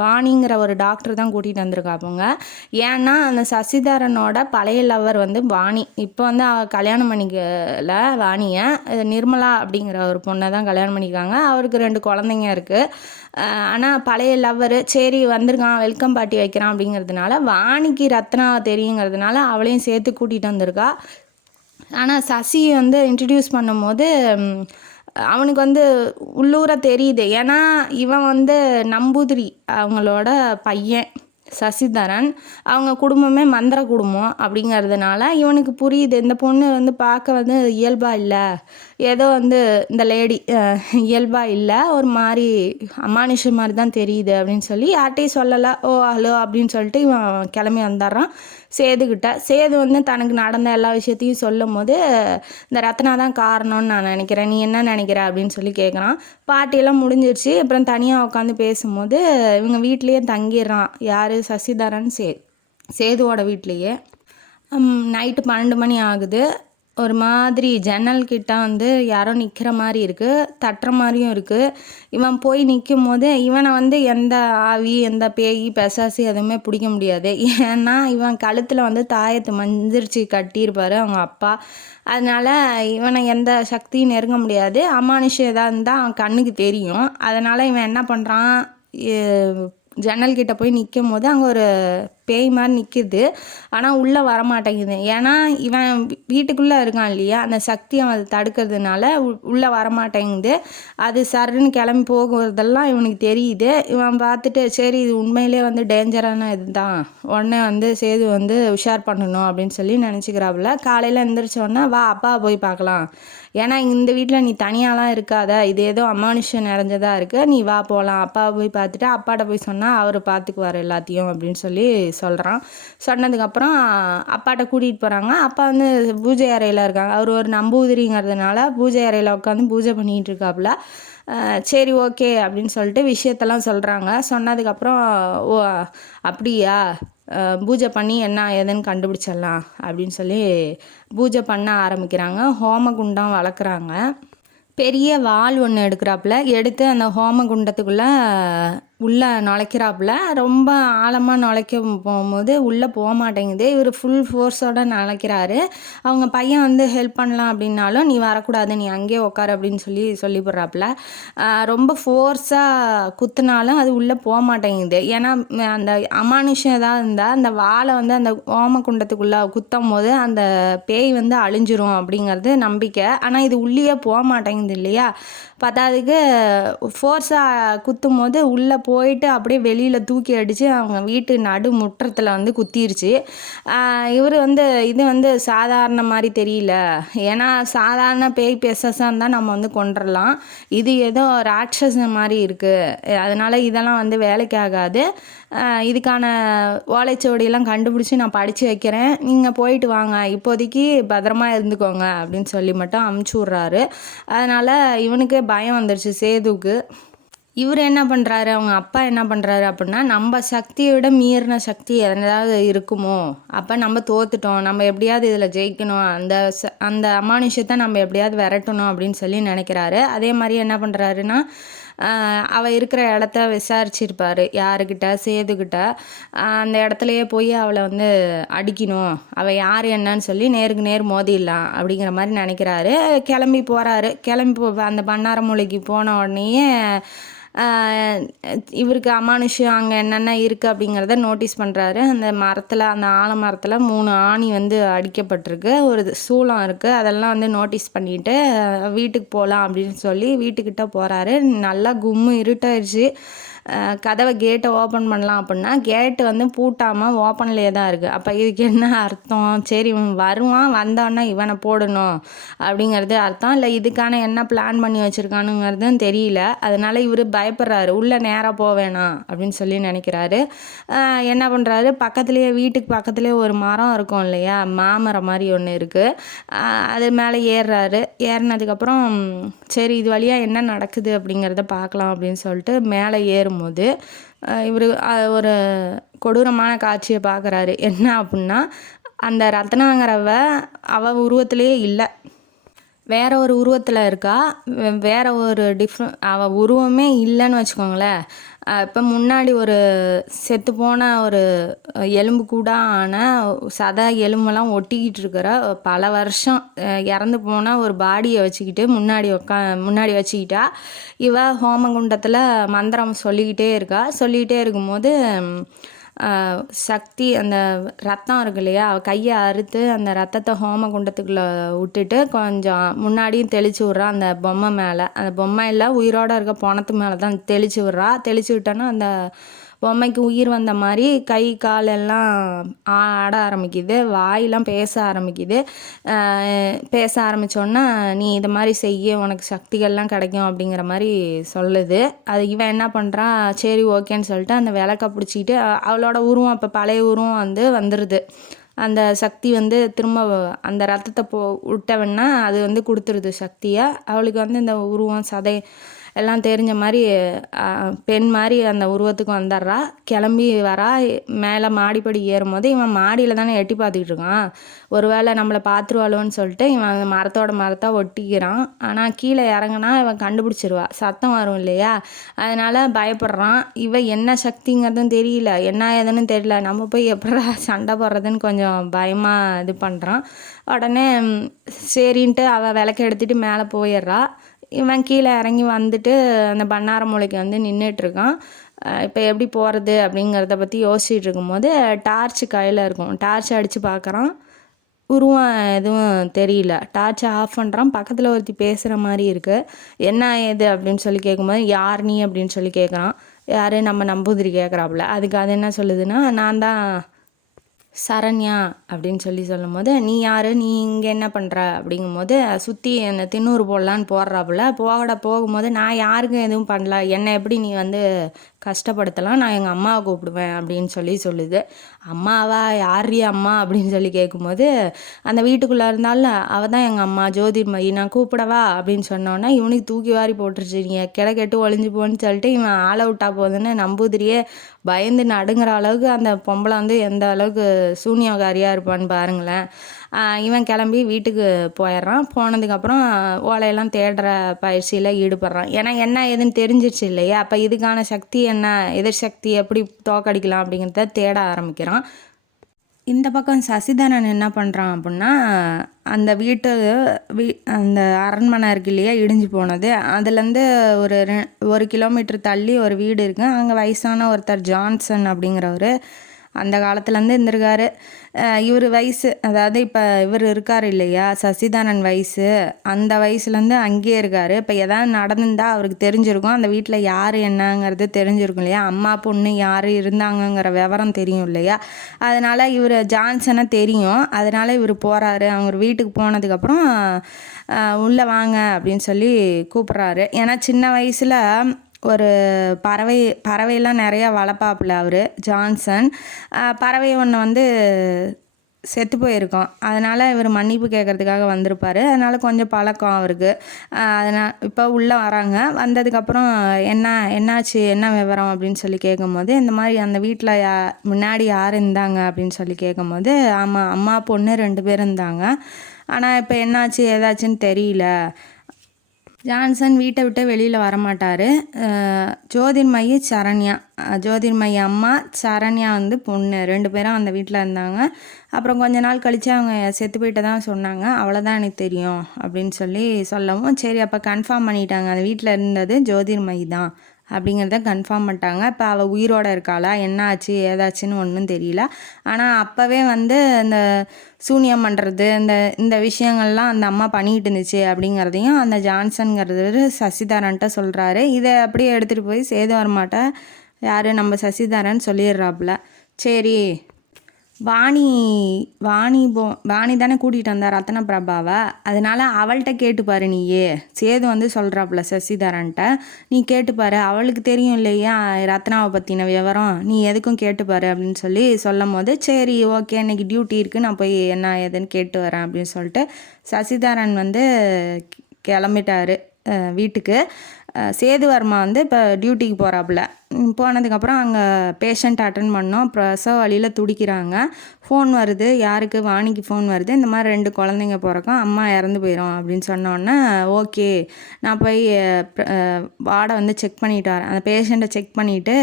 வாணிங்கிற ஒரு டாக்டர் தான் கூட்டிகிட்டு வந்திருக்காப்புங்க. ஏன்னா அந்த சசிதரனோட பழைய லவர் வந்து வாணி. இப்போ வந்து கல்யாணம் பண்ணிக்கல வாணியை, நிர்மலா அப்படிங்கிற ஒரு பொண்ணை தான் கல்யாணம் பண்ணிக்காங்க. அவருக்கு 2 குழந்தைங்க இருக்குது. ஆனால் பழைய லவர் சரி வந்திருக்கான், வெல்கம் பார்ட்டி வைக்கிறான் அப்படிங்கிறதுனால, வாணிக்கு ரத்னா தெரியுங்கிறதுனால அவளையும் சேர்த்து கூட்டிகிட்டு வந்திருக்கா. ஆனால் சசி வந்து இன்ட்ரடியூஸ் பண்ணும்போது அவனுக்கு வந்து உள்ளூர தெரியுது. ஏன்னா இவன் வந்து நம்பூதிரி அவங்களோட பையன் சசிதரன், அவங்க குடும்பமே மந்திர குடும்பம் அப்படிங்கிறதுனால இவனுக்கு புரியுது, இந்த பொண்ணு வந்து பார்க்க வந்து இயல்பாக இல்லை, ஏதோ வந்து இந்த லேடி இயல்பாக இல்லை, ஒரு மாதிரி அமானுஷம் மாதிரி தான் தெரியுது அப்படின்னு சொல்லி யார்கிட்டையும் சொல்லலை. ஓ ஹலோ அப்படின்னு சொல்லிட்டு இவன் கிளம்பி வந்துடுறான் சேதுக்கிட்ட. சேது வந்து தனக்கு நடந்த எல்லா விஷயத்தையும் சொல்லும் போது, இந்த ரத்னா தான் காரணம்னு நான் நினைக்கிறேன், நீ என்ன நினைக்கிற அப்படின்னு சொல்லி கேட்குறான். பார்ட்டியெல்லாம் முடிஞ்சிருச்சு. அப்புறம் தனியாக உட்காந்து பேசும்போது இவங்க வீட்லேயே தங்கிடுறான். யார், சசிதரன் சேதுவோட வீட்லேயே. நைட்டு 12 மணி ஆகுது. ஒரு மாதிரி ஜன்னல் கிட்ட வந்து யாரோ நிற்கிற மாதிரி இருக்குது, தட்டுற மாதிரியும் இருக்குது. இவன் போய் நிற்கும் போது இவனை வந்து எந்த ஆவி, எந்த பேய், பிசாசு எதுவுமே பிடிக்க முடியாது. ஏன்னா இவன் கழுத்தில் வந்து தாயத்தை மந்திரிச்சு கட்டியிருப்பார் அவங்க அப்பா. அதனால் இவனை எந்த சக்தியும் நெருங்க முடியாது. அமானுஷம் எதாக இருந்தால் அவன் கண்ணுக்கு தெரியும். அதனால் இவன் என்ன பண்ணுறான், ஜன்னல் கிட்ட போய் நிற்கும் போது அங்கே ஒரு பேய் மாதிரி நிற்கிது. ஆனால் உள்ளே வரமாட்டேங்குது. ஏன்னா இவன் வீட்டுக்குள்ளே இருக்கான் இல்லையா, அந்த சக்தி அவன் தடுக்கிறதுனால உள்ளே வரமாட்டேங்குது. அது சருன்னு கிளம்பி போகிறதெல்லாம் இவனுக்கு தெரியுது. இவன் பார்த்துட்டு சரி இது உண்மையிலே வந்து டேஞ்சரான இது தான், உடனே வந்து சேது வந்து உஷார் பண்ணணும் அப்படின்னு சொல்லி நினச்சிக்கிறாப்புல. காலையில் எழுந்திரிச்சோடனே வா அப்பா போய் பார்க்கலாம், ஏன்னா இந்த வீட்டில் நீ தனியாலாம் இருக்காத, இது ஏதோ அமானுஷம் நிறைஞ்சதாக இருக்குது, நீ வா போகலாம், அப்பாவை போய் பார்த்துட்டு அப்பாட்ட போய் சொன்னால் அவர் பார்த்துக்குவார் எல்லாத்தையும் அப்படின்னு சொல்லி சொல்கிறான். சொன்னதுக்கப்புறம் அப்பாட்ட கூட்டிகிட்டு போகிறாங்க. அப்பா வந்து பூஜை அறையில் இருக்காங்க. அவர் ஒரு நம்பூதிரிங்கிறதுனால பூஜை அறையில் உட்காந்து பூஜை பண்ணிகிட்டு இருக்காப்புல. சரி ஓகே அப்படின்னு சொல்லிட்டு விஷயத்தெல்லாம் சொல்கிறாங்க. சொன்னதுக்கப்புறம் ஓ அப்படியா, பூஜை பண்ணி என்ன ஏதுன்னு கண்டுபிடிச்சிடலாம் அப்படின்னு சொல்லி பூஜை பண்ண ஆரம்பிக்கிறாங்க. ஹோமகுண்டம் வளர்க்குறாங்க. பெரிய வாள் ஒன்று எடுக்கிறாப்புல, எடுத்து அந்த ஹோமகுண்டத்துக்குள்ளே உள்ளே நுழைக்கிறாப்புல. ரொம்ப ஆழமாக நுழைக்க போகும்போது உள்ளே போக மாட்டேங்குது. இவர் ஃபுல் ஃபோர்ஸோடு நுழைக்கிறாரு. அவங்க பையன் வந்து ஹெல்ப் பண்ணலாம் அப்படின்னாலும் நீ வரக்கூடாது, நீ அங்கேயே உட்காரு அப்படின்னு சொல்லி போடுறாப்புல. ரொம்ப ஃபோர்ஸாக குத்துனாலும் அது உள்ளே போக மாட்டேங்குது. ஏன்னா அந்த அமானுஷம் ஏதாவது இருந்தால் அந்த வாழை வந்து அந்த ஓமகுண்டத்துக்குள்ளே குத்தும் போது அந்த பேய் வந்து அழிஞ்சிரும் அப்படிங்கிறது நம்பிக்கை. ஆனால் இது உள்ளே போக மாட்டேங்குது இல்லையா, பத்தாவதுக்கு ஃபோர்ஸாக குத்தும் போது உள்ளே போயிட்டு அப்படியே வெளியில் தூக்கி அடித்து அவங்க வீட்டு நடு முற்றத்தில் வந்து குத்திருச்சு. இவர் வந்து இது வந்து சாதாரண மாதிரி தெரியல, ஏன்னா சாதாரண பேய் பிசாசாக இருந்தால் நம்ம வந்து கொண்டுடலாம், இது ஏதோ ராட்சச மாதிரி இருக்குது, அதனால் இதெல்லாம் வந்து வேலைக்கு ஆகாது, இதுக்கான ஓலைச்சுவடியெல்லாம் கண்டுபிடிச்சி நான் படித்து வைக்கிறேன், நீங்கள் போயிட்டு வாங்க, இப்போதைக்கு பத்திரமா இருந்துக்கோங்க அப்படின்னு சொல்லி மட்டும் அமுச்சு விட்றாரு. அதனால் இவனுக்கு பயம் வந்துடுச்சு சேதுவுக்கு. இவர் என்ன பண்ணுறாரு, அவங்க அப்பா என்ன பண்ணுறாரு அப்படின்னா, நம்ம சக்தியை விட மீறின சக்தி எதாவது இருக்குமோ, அப்போ நம்ம தோத்துட்டோம், நம்ம எப்படியாவது இதில் ஜெயிக்கணும், அந்த அமானுஷத்தை நம்ம எப்படியாவது விரட்டணும் அப்படின்னு சொல்லி நினைக்கிறாரு. அதே மாதிரி என்ன பண்ணுறாருன்னா, அவள் இருக்கிற இடத்த விசாரிச்சிருப்பார், யாருக்கிட்ட, சேதுக்கிட்ட. அந்த இடத்துலையே போய் அவளை வந்து அடிக்கணும், அவள் யார் என்னன்னு சொல்லி நேருக்கு நேர் மோதிடலாம் அப்படிங்கிற மாதிரி நினைக்கிறாரு. கிளம்பி போகிறாரு. அந்த பண்ணாரமூலைக்கு போன உடனேயே இவருக்கு அமானுஷம் அங்கே என்னென்ன இருக்குது அப்படிங்கிறத நோட்டீஸ் பண்ணுறாரு. அந்த மரத்தில், அந்த ஆலமரத்தில் 3 ஆணி வந்து அடிக்கப்பட்டிருக்கு, ஒரு சூளம் இருக்குது, அதெல்லாம் வந்து நோட்டீஸ் பண்ணிவிட்டு வீட்டுக்கு போகலாம் அப்படின்னு சொல்லி வீட்டுக்கிட்ட போகிறாரு. நல்லா கும்மு இருட்டாயிடுச்சு. கதவை கேட்டை ஓப்பன் பண்ணலாம் அப்படின்னா கேட்டு வந்து பூட்டாமல் ஓப்பன்லேயே தான் இருக்குது. அப்போ இதுக்கு என்ன அர்த்தம், சரி இவன் வருவான், வந்தோடனே இவனை போடணும் அப்படிங்கிறது அர்த்தம், இல்லை இதுக்கான என்ன பிளான் பண்ணி வச்சுருக்கானுங்கிறதும் தெரியல. அதனால் இவர் பயப்படுறாரு, உள்ளே நேராக போவேணாம் அப்படின்னு சொல்லி நினைக்கிறாரு. என்ன பண்ணுறாரு, வீட்டுக்கு பக்கத்துலேயே ஒரு மரம் இருக்கும் இல்லையா, மாமரம் மாதிரி ஒன்று இருக்குது, அது மேலே ஏறுறாரு. ஏறினதுக்கப்புறம் சரி இது வழியாக என்ன நடக்குது அப்படிங்கிறத பார்க்கலாம் அப்படின்னு சொல்லிட்டு மேலே ஏறும்போது இவர் ஒரு கொடூரமான காட்சியை பார்க்குறாரு. என்ன அப்படின்னா, அந்த ரத்னாங்கிறவ அவள் உருவத்திலே இல்லை, வேற ஒரு உருவத்தில் இருக்கா, வேற ஒரு அவள் உருவமே இல்லைன்னு வச்சுக்கோங்களேன். இப்போ முன்னாடி ஒரு செத்துப்போன ஒரு எலும்பு கூட ஆன சதை எலும்பெல்லாம் ஒட்டிக்கிட்டு இருக்கிற பல வருஷம் இறந்து போன ஒரு பாடியை வச்சுக்கிட்டு முன்னாடி வச்சுக்கிட்டா இவ ஹோமகுண்டத்தில் மந்திரம் சொல்லிக்கிட்டே இருக்கும்போது சக்தி அந்த ரத்தம் இருக்கு இல்லையா, கையை அறுத்து அந்த ரத்தத்தை ஹோமகுண்டத்துக்குள்ளே விட்டுட்டு கொஞ்சம் முன்னாடியும் தெளித்து விட்றா அந்த பொம்மை மேலே. அந்த பொம்மை இல்லை, உயிரோடு இருக்க பொணத்து மேலே தான் தெளித்து விட்டோன்னா அந்த பொம்மைக்கு உயிர் வந்த மாதிரி கை கால் எல்லாம் ஆட ஆரம்பிக்குது, வாயெல்லாம் பேச ஆரம்பித்தோன்னா நீ இதை மாதிரி செய்ய, உனக்கு சக்திகள்லாம் கிடைக்கும் அப்படிங்கிற மாதிரி சொல்லுது. அது இவன் என்ன பண்ணுறான், சரி ஓகேன்னு சொல்லிட்டு அந்த விளக்க பிடிச்சிக்கிட்டு அவளோட உருவம், இப்போ பழைய உருவம் வந்துடுது. அந்த சக்தி வந்து திரும்ப அந்த ரத்தத்தை விட்டவன்னா அது வந்து கொடுத்துருது சக்தியை. அவளுக்கு வந்து இந்த உருவம் சதை எல்லாம் தெரிஞ்ச மாதிரி பெண் மாதிரி அந்த உருவத்துக்கு வந்துடுறா. கிளம்பி வரா. மேலே மாடிப்படி ஏறும்போது இவன் மாடியில் தானே எட்டி பார்த்துக்கிட்டு இருக்கான், ஒருவேளை நம்மளை பார்த்துருவாளோன்னு சொல்லிட்டு இவன் அந்த மரத்தை ஒட்டிக்கிறான். ஆனால் கீழே இறங்கினா இவன் கண்டுபிடிச்சிருவா, சத்தம் வரும் இல்லையா, அதனால் பயப்படுறான். இவன் என்ன சக்திங்கிறதும் தெரியல, என்ன ஏதுன்னு தெரியல, நம்ம போய் எப்படா சண்டை போடுறதுன்னு கொஞ்சம் பயமாக இது பண்ணுறான். உடனே சரின்ட்டு அவள் விளக்க எடுத்துகிட்டு மேலே போயிடுறா. இவன் கீழே இறங்கி வந்துட்டு அந்த பண்ணாரமூலைக்கு வந்து நின்றுட்டுருக்கான். இப்போ எப்படி போகிறது அப்படிங்கிறத பற்றி யோசிச்சுட்டு இருக்கும்போது டார்ச்சு கையில் இருக்கும், டார்ச் அடித்து பார்க்குறான், உருவம் எதுவும் தெரியல. டார்ச்சை ஆஃப் பண்ணுறான். பக்கத்தில் ஒருத்தி பேசுகிற மாதிரி இருக்குது. என்ன ஏது அப்படின்னு சொல்லி கேட்கும்போது யார் நீ அப்படின்னு சொல்லி கேட்குறான். யார், நம்ம நம்பூதிரி கேட்குறாப்புல. அதுக்கு அது என்ன சொல்லுதுன்னா, நான் தான் சரண்யா அப்படின்னு சொல்லும்போது, நீ யார், நீ இங்கே என்ன பண்ணுற அப்படிங்கும்போது சுற்றி அந்த திண்ணூறு போடலான்னு போடுறாப்புல. போகும்போது நான் யாருக்கும் எதுவும் பண்ணல, என்னை எப்படி நீ வந்து கஷ்டப்படுத்தலாம், நான் எங்கள் அம்மாவை கூப்பிடுவேன் அப்படின்னு சொல்லுது. அம்மாவா, யார் அம்மா அப்படின்னு சொல்லி கேட்கும்போது அந்த வீட்டுக்குள்ளே இருந்தாலும் அவள் தான் எங்கள் அம்மா ஜோதிர்மயி, நான் கூப்பிடவா அப்படின்னு சொன்னோன்னா இவனுக்கு தூக்கி வாரி போட்டுருச்சு. நீங்கள் கெட்டு ஒளிஞ்சு போன்னு சொல்லிட்டு இவன் ஆளை விட்டா போகுதுன்னு நம்பூதிரியே பயந்து நடுங்கிற அளவுக்கு அந்த பொம்பளை வந்து எந்த அளவுக்கு சூன்யகாரியாக இருப்பான்னு பாருங்களேன். இவன் கிளம்பி வீட்டுக்கு போயிடுறான். போனதுக்கப்புறம் ஓலையெல்லாம் தேடுற பயிற்சியில் ஈடுபடுறான். ஏன்னா என்ன ஏதுன்னு தெரிஞ்சிருச்சு இல்லையா, அப்போ இதுக்கான சக்தி என்ன, எதிர் சக்தி எப்படி தோக்கடிக்கலாம் அப்படிங்கிறத தேட ஆரம்பிக்கிறான். இந்த பக்கம் சசிதரன் என்ன பண்ணுறான் அப்படின்னா, அந்த அந்த அரண்மனை இருக்கு இல்லையா, இடிஞ்சு போனது, அதுலேருந்து ஒரு கிலோமீட்டர் தள்ளி ஒரு வீடு இருக்குது. அங்கே வயசான ஒருத்தர் ஜான்சன் அப்படிங்கிறவர் அந்த காலத்துலேருந்து இருந்திருக்காரு. இவர் வயசு, அதாவது இப்போ இவர் இருக்கார் இல்லையா சசிதரன் வயசு, அந்த வயசுலேருந்து அங்கேயே இருக்கார். இப்போ எதாவது நடந்திருந்தால் அவருக்கு தெரிஞ்சிருக்கும், அந்த வீட்டில் யார் என்னங்கிறது தெரிஞ்சிருக்கும் இல்லையா, அம்மா பொண்ணு யார் இருந்தாங்கங்கிற விவரம் தெரியும் இல்லையா. அதனால் இவர் ஜான்சனை தெரியும், அதனால் இவர் போகிறாரு. அவங்க வீட்டுக்கு போனதுக்கப்புறம் உள்ளே வாங்க அப்படின்னு சொல்லி கூப்பிட்றாரு. ஏன்னா சின்ன வயசில் ஒரு பறவையெல்லாம் நிறையா வளர்ப்பாப்புல அவர் ஜான்சன். பறவை ஒன்று வந்து செத்து போயிருக்கோம், அதனால் இவர் மன்னிப்பு கேட்குறதுக்காக வந்திருப்பார். அதனால் கொஞ்சம் பழக்கம் அவருக்கு. அதனால் இப்போ உள்ளே வராங்க. வந்ததுக்கப்புறம் என்னாச்சு என்ன விவரம் அப்படின்னு சொல்லி கேட்கும்போது, இந்த மாதிரி அந்த வீட்டில் முன்னாடி யார் இருந்தாங்க அப்படின்னு சொல்லி கேட்கும்போது, ஆமாம் அம்மா பொண்ணு 2 பேர் இருந்தாங்க, ஆனால் இப்போ என்னாச்சு ஏதாச்சுன்னு தெரியல. ஜான்சன் வீட்டை விட்டு வெளியில் வரமாட்டார். ஜோதிர்மயி சரண்யா, ஜோதிர்மயி அம்மா, சரண்யா வந்து பொண்ணு, 2 பேரும் அந்த வீட்டில் இருந்தாங்க. அப்புறம் கொஞ்ச நாள் கழித்து அவங்க செத்து போயிட்டு தான் சொன்னாங்க. அவ்வளோதான் எனக்கு தெரியும் அப்படின்னு சொல்லவும், சரி அப்போ கன்ஃபார்ம் பண்ணிட்டாங்க அந்த வீட்டில் இருந்தது ஜோதிர்மயி தான் அப்படிங்கிறத கன்ஃபார்ம் பண்ணிட்டாங்க. இப்போ அவள் உயிரோடு இருக்காளா, என்ன ஆச்சு ஏதாச்சுன்னு ஒன்றும் தெரியல. ஆனால் அப்போவே வந்து இந்த சூனியம் பண்ணுறது இந்த விஷயங்கள்லாம் அந்த அம்மா பண்ணிக்கிட்டு இருந்துச்சு அப்படிங்கிறதையும் அந்த ஜான்சன்ங்கிறது சசிதரன்ட்ட சொல்கிறாரு. இதை அப்படியே எடுத்துகிட்டு போய் சேது வரமாட்ட யார் நம்ம சசிதரன் சொல்லிடுறாப்புல. சரி வாணி தானே கூட்டிகிட்டு வந்தா ரத்ன பிரபாவை, அதனால் அவள்கிட்ட கேட்டுப்பாரு நீயே. சேது வந்து சொல்கிறாப்புல சசிதரன்ட்ட, நீ கேட்டுப்பாரு, அவளுக்கு தெரியும் இல்லையா ரத்னாவை பற்றின விவரம், நீ எதுக்கும் கேட்டுப்பாரு அப்படின்னு சொல்லும் போது, சரி ஓகே இன்னைக்கு டியூட்டி இருக்குது, நான் போய் என்ன ஏதுன்னு கேட்டு வரேன் அப்படின்னு சொல்லிட்டு சசிதரன் வந்து கிளம்பிட்டாரு வீட்டுக்கு. சேதுவர்மா வந்து இப்போ டியூட்டிக்கு போகிறாப்புல. போனதுக்கப்புறம் அங்கே பேஷண்ட் அட்டன் பண்ணோம். பிரசவ வழியில் துடிக்கிறாங்க. ஃபோன் வருது, யாருக்கு, வாணிக்கு ஃபோன் வருது, இந்த மாதிரி 2 குழந்தைங்க பிறக்கும், அம்மா இறந்து போயிடும் அப்படின்னு சொன்னோன்னே, ஓகே நான் போய் வார்டை வந்து செக் பண்ணிட்டு வரேன், அந்த பேஷண்ட்டை செக் பண்ணிவிட்டு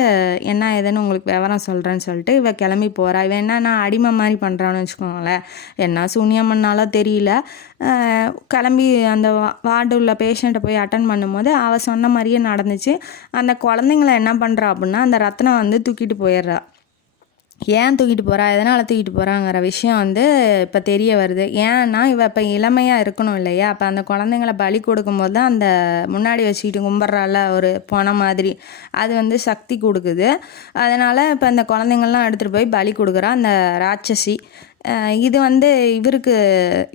என்ன ஏதுன்னு உங்களுக்கு விவரம் சொல்கிறேன்னு சொல்லிட்டு இவ கிளம்பி போகிறா. இவன் என்ன நான் அடிமை மாதிரி பண்ணுறான்னு வச்சுக்கோங்களேன், என்ன சூனியம் பண்ணாலும் தெரியல. கிளம்பி அந்த வார்டு உள்ள பேஷண்ட்டை போய் அட்டன் பண்ணும்போது அவள் சொன்ன மாதிரியே நடந்துச்சு. அந்த குழந்தைங்கள என்ன பண்ணுறா அப்படின்னா, அந்த ரத்னா வந்து தூக்கிட்டு போயிடுறா. ஏன் தூக்கிட்டு போகிறா, எதனால் தூக்கிட்டு போகிறாங்கிற விஷயம் வந்து இப்போ தெரிய வருது. ஏன்னா இவள் இப்போ இளமையாக இருக்கணும் இல்லையா, அப்போ அந்த குழந்தைங்கள பலி கொடுக்கும்போது தான் அந்த முன்னாடி வச்சுக்கிட்டு கும்பிட்றால ஒரு பொண மாதிரி, அது வந்து சக்தி கொடுக்குது. அதனால் இப்போ அந்த குழந்தைங்கள்லாம் எடுத்துகிட்டு போய் பலி கொடுக்குறா அந்த ராட்சசி. இது வந்து இவருக்கு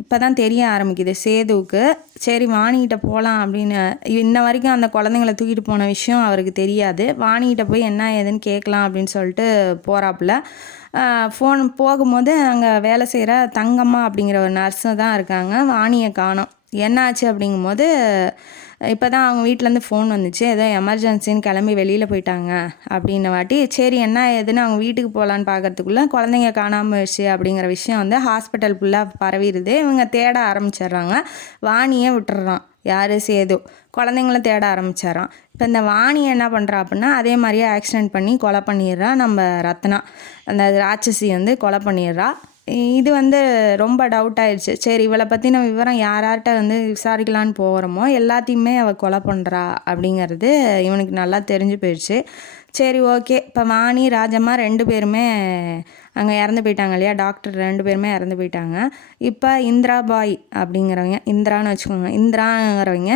இப்போ தான் தெரிய ஆரம்பிக்குது சேதுவுக்கு. சரி வாணிகிட்ட போகலாம் அப்படின்னு, இன்ன வரைக்கும் அந்த குழந்தைங்கள தூக்கிட்டு போன விஷயம் அவருக்கு தெரியாது. வாணிகிட்ட போய் என்ன ஏதுன்னு கேட்கலாம் அப்படின்னு சொல்லிட்டு போகிறாப்புல. ஃபோன் போகும்போது அங்கே வேலை செய்கிற தங்கம்மா அப்படிங்கிற ஒரு நர்ஸு தான் இருக்காங்க. வாணியை காணோம். என்னாச்சு அப்படிங்கும்போது, இப்போ தான் அவங்க வீட்டிலேருந்து ஃபோன் வந்துச்சு, ஏதோ எமர்ஜென்சின்னு கிளம்பி வெளியில் போயிட்டாங்க அப்படின்ன வாட்டி, சரி என்ன ஏதுன்னு அவங்க வீட்டுக்கு போகலான்னு பார்க்கறதுக்குள்ளே குழந்தைங்க காணாமல் போயிடுச்சு அப்படிங்கிற விஷயம் வந்து ஹாஸ்பிட்டல் ஃபுல்லாக பரவிடுது. இவங்க தேட ஆரம்பிச்சிடுறாங்க. வாணியை விட்டுறான் யார், சேது குழந்தைங்கள தேட ஆரம்பிச்சிடறான். இப்போ இந்த வாணி என்ன பண்ணுறா அப்படின்னா, அதே மாதிரியே ஆக்சிடெண்ட் பண்ணி கொலை பண்ணிடுறா நம்ம ரத்னா, அந்த ராட்சசி வந்து கொலை பண்ணிடுறா. இது வந்து ரொம்ப டவுட் ஆயிடுச்சு. சரி இவளை பற்றின விவரம் யார்கிட்ட வந்து விசாரிக்கலான்னு போகிறோமோ எல்லாத்தையுமே அவள் கொலை பண்ணுறா அப்படிங்கிறது இவனுக்கு நல்லா தெரிஞ்சு போயிடுச்சு. சரி ஓகே, இப்போ வாணி ராஜம்மா 2 பேருமே அங்கே இறந்து போயிட்டாங்க இல்லையா, டாக்டர் 2 பேருமே இறந்து போயிட்டாங்க. இப்போ இந்திரா பாய் அப்படிங்கிறவங்க, இந்திரான்னு வச்சுக்கோங்க, இந்திராங்கிறவங்க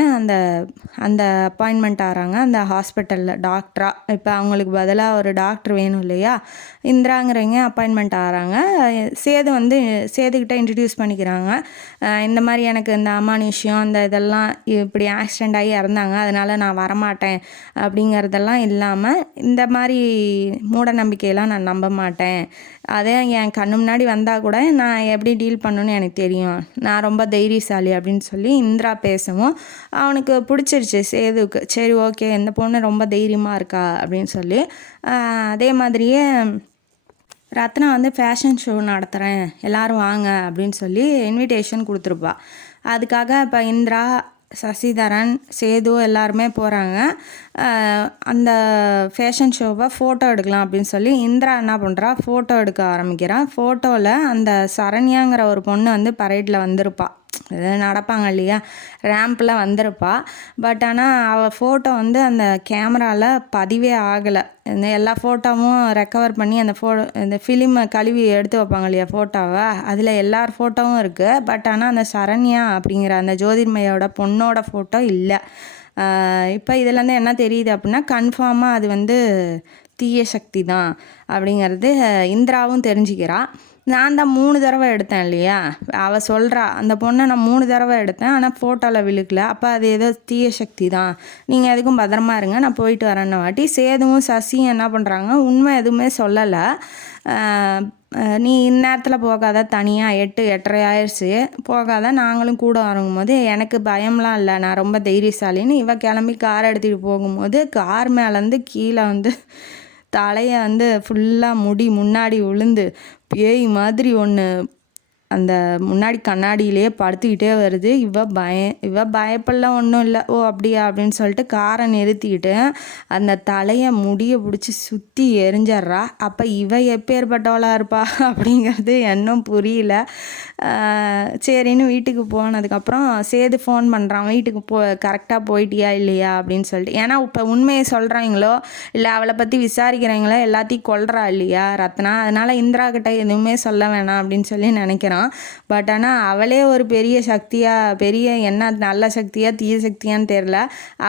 அந்த அப்பாயின்மெண்ட் ஆகிறாங்க அந்த ஹாஸ்பிட்டலில் டாக்டராக. இப்போ அவங்களுக்கு பதிலாக ஒரு டாக்டர் வேணும் இல்லையா, இந்திராங்கிறவங்க அப்பாயின்மெண்ட் ஆகிறாங்க. சேதுக்கிட்ட இன்ட்ரடியூஸ் பண்ணிக்கிறாங்க. இந்த மாதிரி எனக்கு இந்த அமானுஷ்யம் இந்த இதெல்லாம் இப்படி ஆக்சிடெண்ட் ஆகி இறந்தாங்க, அதனால் நான் வரமாட்டேன் அப்படிங்கிறதெல்லாம் இல்லாமல், இந்த மாதிரி மூட நம்பிக்கையெல்லாம் நான் நம்ப மாட்டேன், அதே என் கண்ணு முன்னாடி வந்தால் கூட நான் எப்படி டீல் பண்ணணுன்னு எனக்கு தெரியும், நான் ரொம்ப தைரியசாலி அப்படின்னு சொல்லி இந்திரா பேசவும் அவனுக்கு பிடிச்சிருச்சு சேதுவுக்கு. சரி ஓகே இந்த பொண்ணு ரொம்ப தைரியமாக இருக்கா அப்படின்னு சொல்லி, அதே மாதிரியே ரத்னா வந்து ஃபேஷன் ஷோ நடத்துகிறேன் எல்லோரும் வாங்க அப்படின்னு சொல்லி இன்விடேஷன் கொடுத்துருப்பா. அதுக்காக இப்போ இந்திரா, சசிதரன், சேது எல்லாருமே போகிறாங்க. அந்த ஃபேஷன் ஷோவை ஃபோட்டோ எடுக்கலாம் அப்படின்னு சொல்லி இந்திரா என்ன பண்ணுறா, ஃபோட்டோ எடுக்க ஆரம்பிக்கிறான். ஃபோட்டோவில் அந்த சரண்யாங்கிற ஒரு பொண்ணு வந்து பரேட்டில் வந்திருப்பா. ஏதாவது நடப்பாங்க இல்லையா, ரேம்பில் வந்திருப்பா. பட் ஆனால் அவள் ஃபோட்டோ வந்து அந்த கேமராவில் பதிவே ஆகலை. இந்த எல்லா ஃபோட்டோவும் ரெக்கவர் பண்ணி அந்த இந்த ஃபிலிமை கழுவி எடுத்து வைப்பாங்க இல்லையா ஃபோட்டோவை, அதில் எல்லார் ஃபோட்டோவும் இருக்குது. பட் ஆனால் அந்த சரண்யா அப்படிங்கிற அந்த ஜோதிர்மயோட பொண்ணோட ஃபோட்டோ இல்லை. இப்போ இதுலேருந்து என்ன தெரியுது அப்படின்னா, கன்ஃபார்மாக அது வந்து தீய சக்தி தான் அப்படிங்கிறது இந்திராவும் தெரிஞ்சுக்கிறா. நான் தான் 3 தடவை எடுத்தேன் இல்லையா, அவள் சொல்கிறா அந்த பொண்ணை நான் 3 தடவை எடுத்தேன், ஆனால் ஃபோட்டோவில் விழுக்கல, அப்போ அது ஏதோ தீய சக்தி தான், நீங்கள் எதுக்கும் பத்திரமா இருங்க, நான் போயிட்டு வரேன்னு வாட்டி சேதுவும் சசியும் என்ன பண்ணுறாங்க, உண்மை எதுவுமே சொல்லலை. நீ இந்நேரத்தில் போகாத, தனியாக 8-8:30 ஆயிடுச்சு, போகாத, நாங்களும் கூட வரும்போது எனக்கு பயம்லாம் இல்லை, நான் ரொம்ப தைரியசாலின்னு இவ கிளம்பி கார் எடுத்துகிட்டு போகும்போது கார் மேலேருந்து கீழே வந்து தலையை வந்து ஃபுல்லாக முடி முன்னாடி விழுந்து பேய் மாதிரி ஒன்று அந்த முன்னாடி கண்ணாடியிலேயே படுத்துக்கிட்டே வருது. இவ பயப்படலாம் ஒன்றும் இல்லை. ஓ அப்படியா அப்படின்னு சொல்லிட்டு காரை நிறுத்திக்கிட்டு அந்த தலையை முடியை பிடிச்சி சுற்றி எரிஞ்சிட்றா. அப்போ இவ எப்பேற்பட்டவளாக இருப்பா அப்படிங்கிறது இன்னும் புரியல. சரின்னு வீட்டுக்கு போனதுக்கப்புறம் சேது ஃபோன் பண்ணுறான், வீட்டுக்கு கரெக்டாக போயிட்டியா இல்லையா அப்படின்னு சொல்லிட்டு. ஏன்னா இப்போ உண்மையை சொல்கிறாங்களோ இல்லை அவளை பற்றி விசாரிக்கிறாங்களோ எல்லாத்தையும் கொல்றா இல்லையா ரத்னா, அதனால் இந்திரா கிட்ட எதுவுமே சொல்ல வேணாம் அப்படின்னு சொல்லி நினைக்கிறேன். பட் ஆனால் அவளே ஒரு பெரிய சக்தியாக, பெரிய என்ன நல்ல சக்தியா தீய சக்தியான்னு தெரில,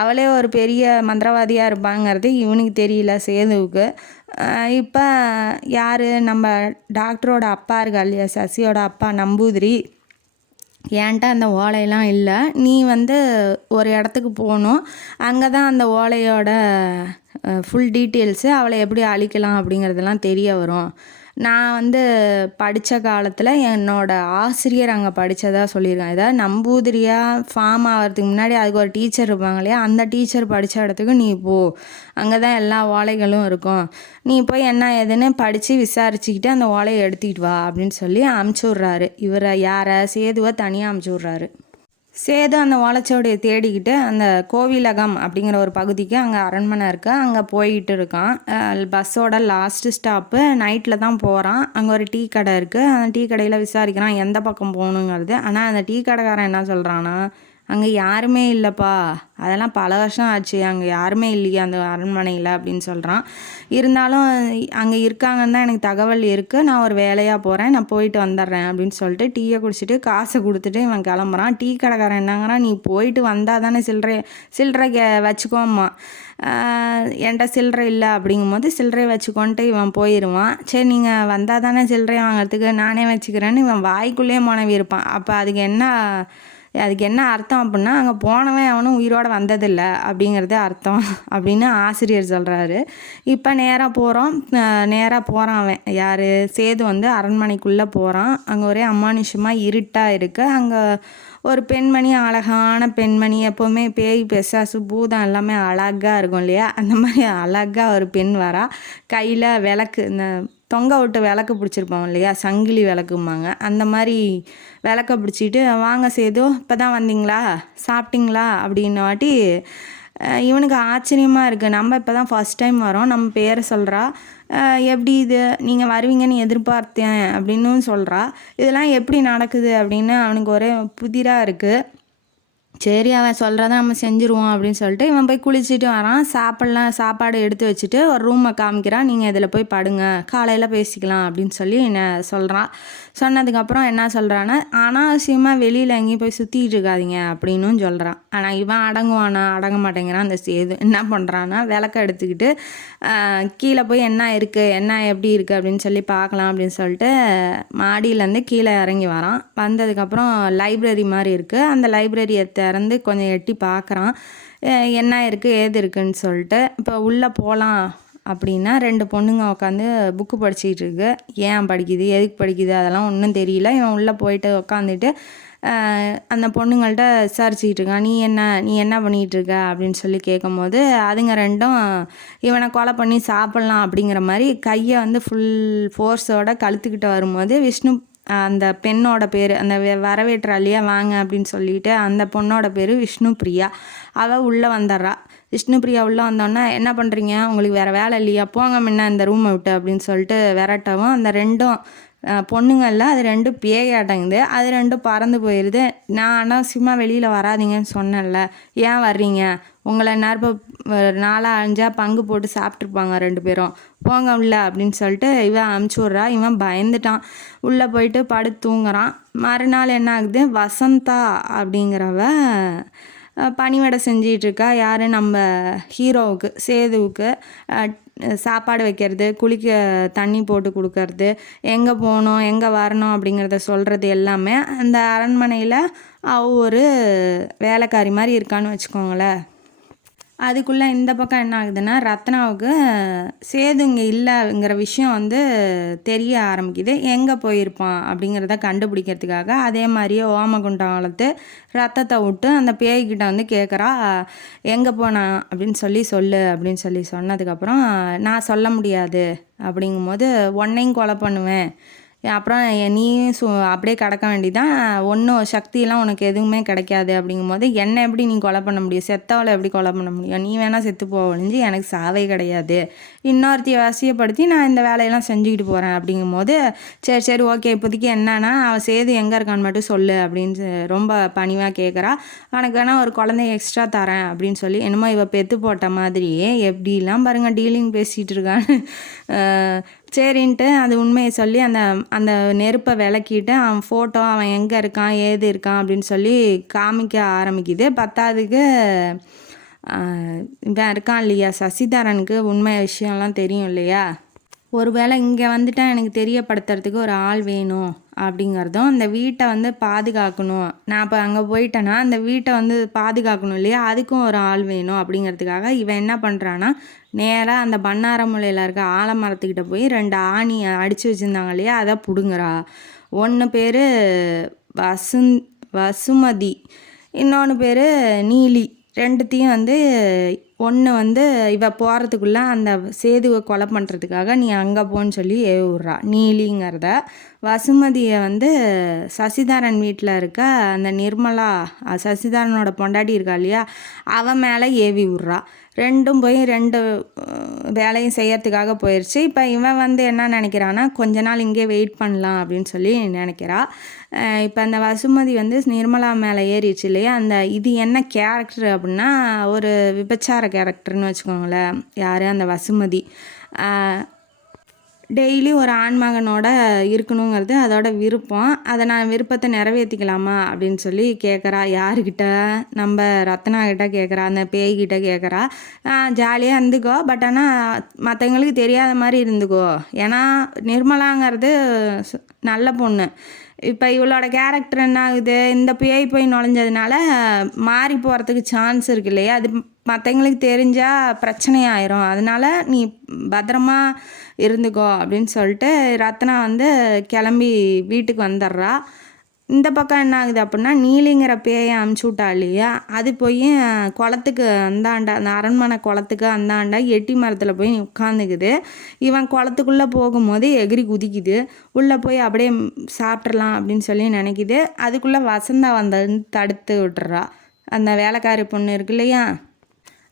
அவளே ஒரு பெரிய மந்திரவாதியாக இருப்பாங்கிறது இவனுக்கு தெரியல சேதுவுக்கு. இப்போ யார் நம்ம டாக்டரோட அப்பா இருக்கா இல்லையா, சசியோட அப்பா நம்பூதிரி, ஏன்ட்ட அந்த ஓலையெல்லாம் இல்லை, நீ வந்து ஒரு இடத்துக்கு போகணும், அங்கே தான் அந்த ஓலையோட ஃபுல் டீட்டெயில்ஸு, அவளை எப்படி அழிக்கலாம் அப்படிங்கிறதெல்லாம் தெரிய வரும். நான் வந்து படித்த காலத்தில் என்னோடய ஆசிரியர் அங்கே படித்ததா சொல்லியிருக்காங்க. ஏதாவது நம்பூதிரியாக ஃபார்ம் ஆகிறதுக்கு முன்னாடி அதுக்கு ஒரு டீச்சர் இருப்பாங்க இல்லையா, அந்த டீச்சர் படித்த இடத்துக்கு நீ போ, அங்கே தான் எல்லா ஓலைகளும் இருக்கும், நீ போய் என்ன ஏதுன்னு படித்து விசாரிச்சுக்கிட்டு அந்த ஓலையை எடுத்துக்கிட்டு வா அப்படின்னு சொல்லி அமுச்சு விட்றாரு. இவரை யாரை, சேதுவை தனியாக அமுச்சு விட்றாரு. சேது அந்த ஓலைச்சுவடியை தேடிக்கிட்டு அந்த கோவிலகம் அப்படிங்கிற ஒரு பகுதிக்கு, அங்கே அரண்மனை இருக்கு, அங்கே போயிட்டு இருக்கான். பஸ்ஸோட லாஸ்ட்டு ஸ்டாப்பு நைட்டில் தான் போகிறான். அங்கே ஒரு டீ கடை இருக்குது, அந்த டீ கடையில் விசாரிக்கிறான் எந்த பக்கம் போகணுங்கிறது. ஆனால் அந்த டீ கடைக்காரன் என்ன சொல்கிறான்னா, அங்கே யாருமே இல்லைப்பா, அதெல்லாம் பல வருஷம் ஆச்சு, அங்கே யாருமே இல்லையா அந்த அரண்மனையில் அப்படின்னு சொல்கிறான். இருந்தாலும் அங்கே இருக்காங்கன்னு தான் எனக்கு தகவல் இருக்குது, நான் ஒரு வேலையாக போகிறேன், நான் போயிட்டு வந்துடுறேன் அப்படின்னு சொல்லிட்டு டீயை குடிச்சிட்டு காசை கொடுத்துட்டு இவன் கிளம்புறான். டீ கடைக்காரன் என்னங்கிறான், நீ போயிட்டு வந்தால் தானே சில்லறை வச்சுக்கோம்மா, என்கிட்ட சில்லறை இல்லை அப்படிங்கும்போது சில்லறை வச்சுக்கோன்ட்டு இவன் போயிடுவான். சரி நீங்கள் வந்தால் தானே சில்லறை வாங்கிறதுக்கு, நானே வச்சுக்கிறேன்னு இவன் வாய்க்குள்ளேயே மனைவி இருப்பான். அப்போ அதுக்கு என்ன அர்த்தம் அப்படின்னா, அங்கே போனவன் அவனும் உயிரோடு வந்ததில்லை அப்படிங்கிறது அர்த்தம் அப்படின்னு ஆசிரியர் சொல்கிறாரு. இப்போ நேராக போகிறான் அவன் யார், சேது வந்து அரண்மனைக்குள்ளே போகிறான். அங்கே ஒரே அமானுஷமாக இருட்டாக இருக்குது. அங்கே ஒரு பெண்மணி, அழகான பெண்மணி, எப்போவுமே பேய் பிசாசு பூதம் எல்லாமே அழகாக இருக்கும் இல்லையா, அந்த மாதிரி அழகாக ஒரு பெண் வரா. கையில் விளக்கு, இந்த தொங்க விட்டு விளக்கு பிடிச்சிருப்போம் இல்லையா, சங்கிலி விளக்குமாங்க, அந்த மாதிரி விளக்க பிடிச்சிட்டு, வாங்க சேது இப்போ தான் வந்தீங்களா, சாப்பிட்டீங்களா அப்படின்னு வாட்டி இவனுக்கு ஆச்சரியமாக இருக்குது. நம்ம இப்போ தான் ஃபஸ்ட் டைம் வரோம், நம்ம பேரை சொல்கிறா, எப்படி இது நீங்கள் வருவீங்கன்னு எதிர்பார்த்தேன் அப்படின்னு சொல்கிறா. இதெல்லாம் எப்படி நடக்குது அப்படின்னு அவனுக்கு ஒரே புதிராக இருக்குது. சரி அவன் சொல்கிறத நம்ம செஞ்சுருவோம் அப்படின்னு சொல்லிட்டு இவன் போய் குளிச்சுட்டு வரான். சாப்பாடு எடுத்து வச்சுட்டு ஒரு ரூமை காமிக்கிறான், நீங்கள் இதில் போய் படுங்க, காலையில் பேசிக்கலாம் அப்படின்னு சொல்லி சொல்கிறான். சொன்னதுக்கப்புறம் என்ன சொல்கிறான்னா, அனாவசியமாக வெளியில் எங்கேயும் போய் சுற்றிக்கிட்டு இருக்காதீங்க அப்படின்னும் சொல்கிறான். ஆனால் இவன் அடங்க மாட்டேங்கிறான். அந்த சேது என்ன பண்ணுறான்னா, விளக்க எடுத்துக்கிட்டு கீழே போய் என்ன இருக்குது, என்ன எப்படி இருக்குது அப்படின்னு சொல்லி பார்க்கலாம் அப்படின்னு சொல்லிட்டு மாடியிலேருந்து கீழே இறங்கி வரான். வந்ததுக்கப்புறம் லைப்ரரி மாதிரி இருக்குது, அந்த லைப்ரரியை திறந்து கொஞ்சம் எட்டி பார்க்குறான், என்ன இருக்குது ஏது இருக்குன்னு சொல்லிட்டு. இப்போ உள்ளே போகலாம் அப்படின்னா 2 பொண்ணுங்க உட்காந்து புக்கு படிச்சிக்கிட்டு இருக்கு. ஏன் படிக்குது, எதுக்கு படிக்குது, அதெல்லாம் ஒன்றும் தெரியல. இவன் உள்ளே போயிட்டு உட்காந்துட்டு அந்த பொண்ணுங்கள்ட்ட விசாரிச்சுக்கிட்டு இருக்கான். நீ என்ன பண்ணிகிட்டு இருக்க அப்படின்னு சொல்லி கேட்கும்போது அதுங்க 2ம் இவனை கொலை பண்ணி சாப்பிட்லாம் அப்படிங்கிற மாதிரி கையை வந்து ஃபுல் ஃபோர்ஸோட கழுத்துக்கிட்ட வரும்போது விஷ்ணு, அந்த பெண்ணோட பேர், அந்த வரவேற்றாலியா வாங்க அப்படின்னு சொல்லிட்டு அந்த பொண்ணோட பேர் விஷ்ணு பிரியா. அவள் உள்ளே வந்துடுறா. விஷ்ணு பிரியா உள்ளே வந்தோன்னா, என்ன பண்ணுறீங்க, உங்களுக்கு வேறு வேலை இல்லையா, போங்க முன்ன இந்த ரூமை விட்டு அப்படின்னு சொல்லிட்டு விரட்டவும் அந்த 2ம் பொண்ணுங்களில் அது 2 பேயாட்டங்குது. அது 2 பறந்து போயிடுது. நான் அனாவசியமாக வெளியில் வராதீங்கன்னு சொன்னேன்ல, ஏன் வர்றீங்க? உங்களை நேரம் 4 5 பங்கு போட்டு சாப்பிட்ருப்பாங்க 2 பேரும், போங்க உள்ள அப்படின்னு சொல்லிட்டு இவன் அமுச்சு விட்றா. இவன் பயந்துட்டான், உள்ளே போயிட்டு படுத்து தூங்குறான். மறுநாள் என்ன ஆகுது, வசந்தா அப்படிங்கிறவ பணிவிடை செஞ்சிகிட்ருக்கா. யார், நம்ம ஹீரோவுக்கு, சேதுவுக்கு சாப்பாடு வைக்கிறது, குளிக்க தண்ணி போட்டு கொடுக்கறது, எங்கே போகணும் எங்கே வரணும் அப்படிங்கிறத சொல்கிறது எல்லாமே அந்த அரண்மனையில் ஒரு வேலைக்காரி மாதிரி இருக்கான்னு வச்சுக்கோங்களேன். அதுக்குள்ளே இந்த பக்கம் என்ன ஆகுதுன்னா, ரத்னாவுக்கு சேது இங்கே இல்லைங்கிற விஷயம் தெரிய ஆரம்பிக்குது. எங்கே போயிருப்பான் அப்படிங்கிறத கண்டுபிடிக்கிறதுக்காக அதே மாதிரியே ஓமகுண்டம் வளர்த்து ரத்தத்தை விட்டு அந்த பேய்கிட்ட கேட்குறா, எங்கே போனான் அப்படின்னு சொல்லு அப்படின்னு சொன்னதுக்கப்புறம், நான் சொல்ல முடியாது அப்படிங்கும்போது உன்னையும் கொலை பண்ணுவேன், அப்புறம் நீயும் அப்படியே கிடக்க வேண்டியதான், ஒன்றும் சக்தியெல்லாம் உனக்கு எதுவுமே கிடைக்காது அப்படிங்கும்போது, என்னை எப்படி நீ கொலை பண்ண முடியும், செத்தவளை எப்படி கொலை பண்ண முடியும், நீ வேணால் செத்து போவழிஞ்சு எனக்கு சாவே கிடையாது, இன்னொருத்தையை வசியப்படுத்தி நான் இந்த வேலையெல்லாம் செஞ்சுக்கிட்டு போகிறேன் அப்படிங்கும்போது, சரி ஓகே, இப்போதைக்கு என்னன்னா அவள் சேது எங்கே இருக்கான்னு மட்டும் சொல்லு அப்படின்னு ரொம்ப பணிவாக கேட்குறா. உனக்கு வேணால் ஒரு குழந்தைய எக்ஸ்ட்ரா தரேன் அப்படின்னு சொல்லி, என்னமோ இவள் பெற்று போட்ட மாதிரியே எப்படிலாம் பாருங்கள் டீலிங் பேசிகிட்டு இருக்கான்னு. சரின்ட்டு அது உண்மையை சொல்லி அந்த அந்த நெருப்பை விளக்கிட்டு அவன் ஃபோட்டோ, அவன் எங்கே இருக்கான் ஏது இருக்கான் அப்படின்னு சொல்லி காமிக்க ஆரம்பிக்குது. பத்தாவதுக்கு இவன் இருக்கான் இல்லையா, சசிதரனுக்கு உண்மை விஷயம்லாம் தெரியும் இல்லையா, ஒருவேளை இங்கே வந்துட்டால் எனக்கு தெரியப்படுத்துறதுக்கு ஒரு ஆள் வேணும் அப்படிங்கிறதும், அந்த வீட்டை பாதுகாக்கணும், நான் இப்போ அங்கே போயிட்டேன்னா அந்த வீட்டை பாதுகாக்கணும் இல்லையா, அதுக்கும் ஒரு ஆள் வேணும் அப்படிங்கிறதுக்காக இவன் என்ன பண்ணுறான்னா, நேராக அந்த பன்னாரமுலையில் இருக்க ஆலமரத்துக்கிட்ட போய் 2 ஆணி அடித்து வச்சுருந்தாங்க இல்லையா, அதை பிடுங்குறா. ஒன்று பேர் வசுமதி, இன்னொன்று பேர் நீலி. ரெண்டுத்தையும் ஒன்று இவ போகிறதுக்குள்ளே அந்த சேதுவை கொலை பண்ணுறதுக்காக நீ அங்கே போன்னு சொல்லி ஏவி விட்றா நீலிங்கிறத. வசுமதியை சசிதரன் வீட்டில் இருக்க அந்த நிர்மலா, சசிதரனோட பொண்டாட்டி இருக்கா இல்லையா, அவன் மேலே ஏவி விட்றா. ரெண்டும் போய் 2 வேலையும் செய்யறதுக்காக போயிடுச்சு. இப்போ இவன் என்ன நினைக்கிறான்னா, கொஞ்ச நாள் இங்கே வெயிட் பண்ணலாம் அப்படின்னு சொல்லி நினைக்கிறா. இப்போ அந்த வசுமதி நிர்மலா மேலே ஏறிடுச்சு இல்லையா, இது என்ன கேரக்டர் அப்படின்னா, ஒரு விபச்சார கேரக்டர்னு வச்சுக்கோங்களேன். யார், அந்த வசுமதி. டெய்லி ஒரு ஆண்மகனோட இருக்கணுங்கிறது அதோட விருப்பம். அதை நான் விருப்பத்தை நிறைவேற்றிக்கலாமா அப்படின்னு சொல்லி கேட்குறா. யாருக்கிட்ட, நம்ம ரத்னா கிட்ட கேட்குறா, அந்த பேய்கிட்ட கேட்குறா. ஜாலியாக இருந்துக்கோ, பட் ஆனால் மற்றவங்களுக்கு தெரியாத மாதிரி இருந்துக்கோ, ஏன்னா நிர்மலாங்கிறது நல்ல பொண்ணு. இப்போ இவளோட கேரக்டர் என்ன ஆகுது, இந்த பேய் போய் நுழைஞ்சதுனால மாறி போகிறதுக்கு சான்ஸ் இருக்கு இல்லையா, அது மற்றவங்களுக்கு தெரிஞ்சால் பிரச்சனை ஆயிரும், அதனால நீ பத்திரமா இருந்துக்கோ அப்படின்னு சொல்லிட்டு ரத்னா கிளம்பி வீட்டுக்கு வந்துடுறா. இந்த பக்கம் என்ன ஆகுது அப்படின்னா, நீலிங்கிற பேயை அமுச்சு விட்டா இல்லையா, அது போய் குளத்துக்கு அந்தாண்டா, அந்த அரண்மனை குளத்துக்கு அந்தாண்டா எட்டி மரத்தில் போய் உட்காந்துக்குது. இவன் குளத்துக்குள்ளே போகும்போது எகிரி குதிக்குது. உள்ளே போய் அப்படியே சாப்பிட்றலாம் அப்படின்னு சொல்லி நினைக்குது. அதுக்குள்ளே வசந்தா தடுத்து விட்டுறா. அந்த வேலைக்காரி பொண்ணு இருக்கு இல்லையா,